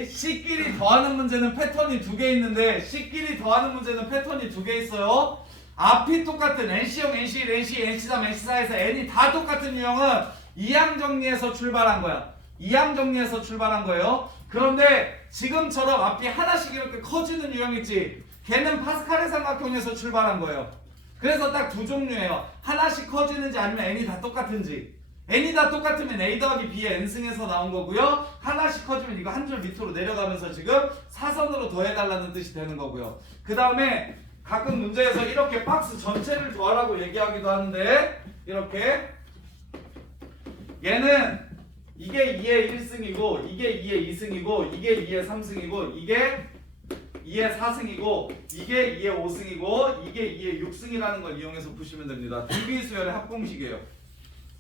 C끼리 더하는 문제는 패턴이 2개 있는데 C끼리 더하는 문제는 패턴이 2개 있어요. 앞이 똑같은 NC형, NC1, NC, NC3, NC4에서 N이 다 똑같은 유형은 이항 정리에서 출발한 거야. 이항 정리에서 출발한 거예요. 그런데 지금처럼 앞이 하나씩 이렇게 커지는 유형 있지. 걔는 파스칼의 삼각형에서 출발한 거예요. 그래서 딱 두 종류예요. 하나씩 커지는지 아니면 N이 다 똑같은지. n이 다 똑같으면 a 더하기 b의 n승에서 나온 거고요. 하나씩 커지면 이거 한 줄 밑으로 내려가면서 지금 사선으로 더해달라는 뜻이 되는 거고요. 그 다음에 가끔 문제에서 이렇게 박스 전체를 더하라고 얘기하기도 하는데 이렇게 얘는 이게 2의 1승이고 이게 2의 2승이고 이게 2의 3승이고 이게 2의 4승이고 이게 2의 5승이고 이게 2의 6승이라는 걸 이용해서 푸시면 됩니다. 등비수열의 합공식이에요.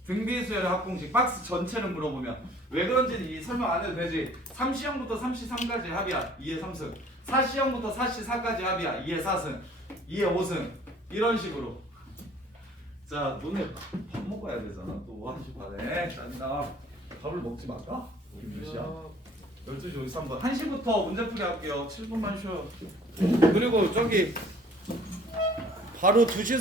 등비수열의 합공식. 박스 전체를 물어보면 왜 그런지는 설명 안 해도 되지. 3C형부터 3C3까지 합이야. 2의 3승. 4C형부터 4C4까지 합이야. 2의 4승. 2의 5승. 이런 식으로. 자, 너네 밥 먹어야 되잖아. 또 1시 반에. 짠다. 밥을 먹지 말까? 지금 몇 시야? 12시 53분. 1시부터 문제풀이 할게요. 7분만 쉬어요. 그리고 저기 바로 2시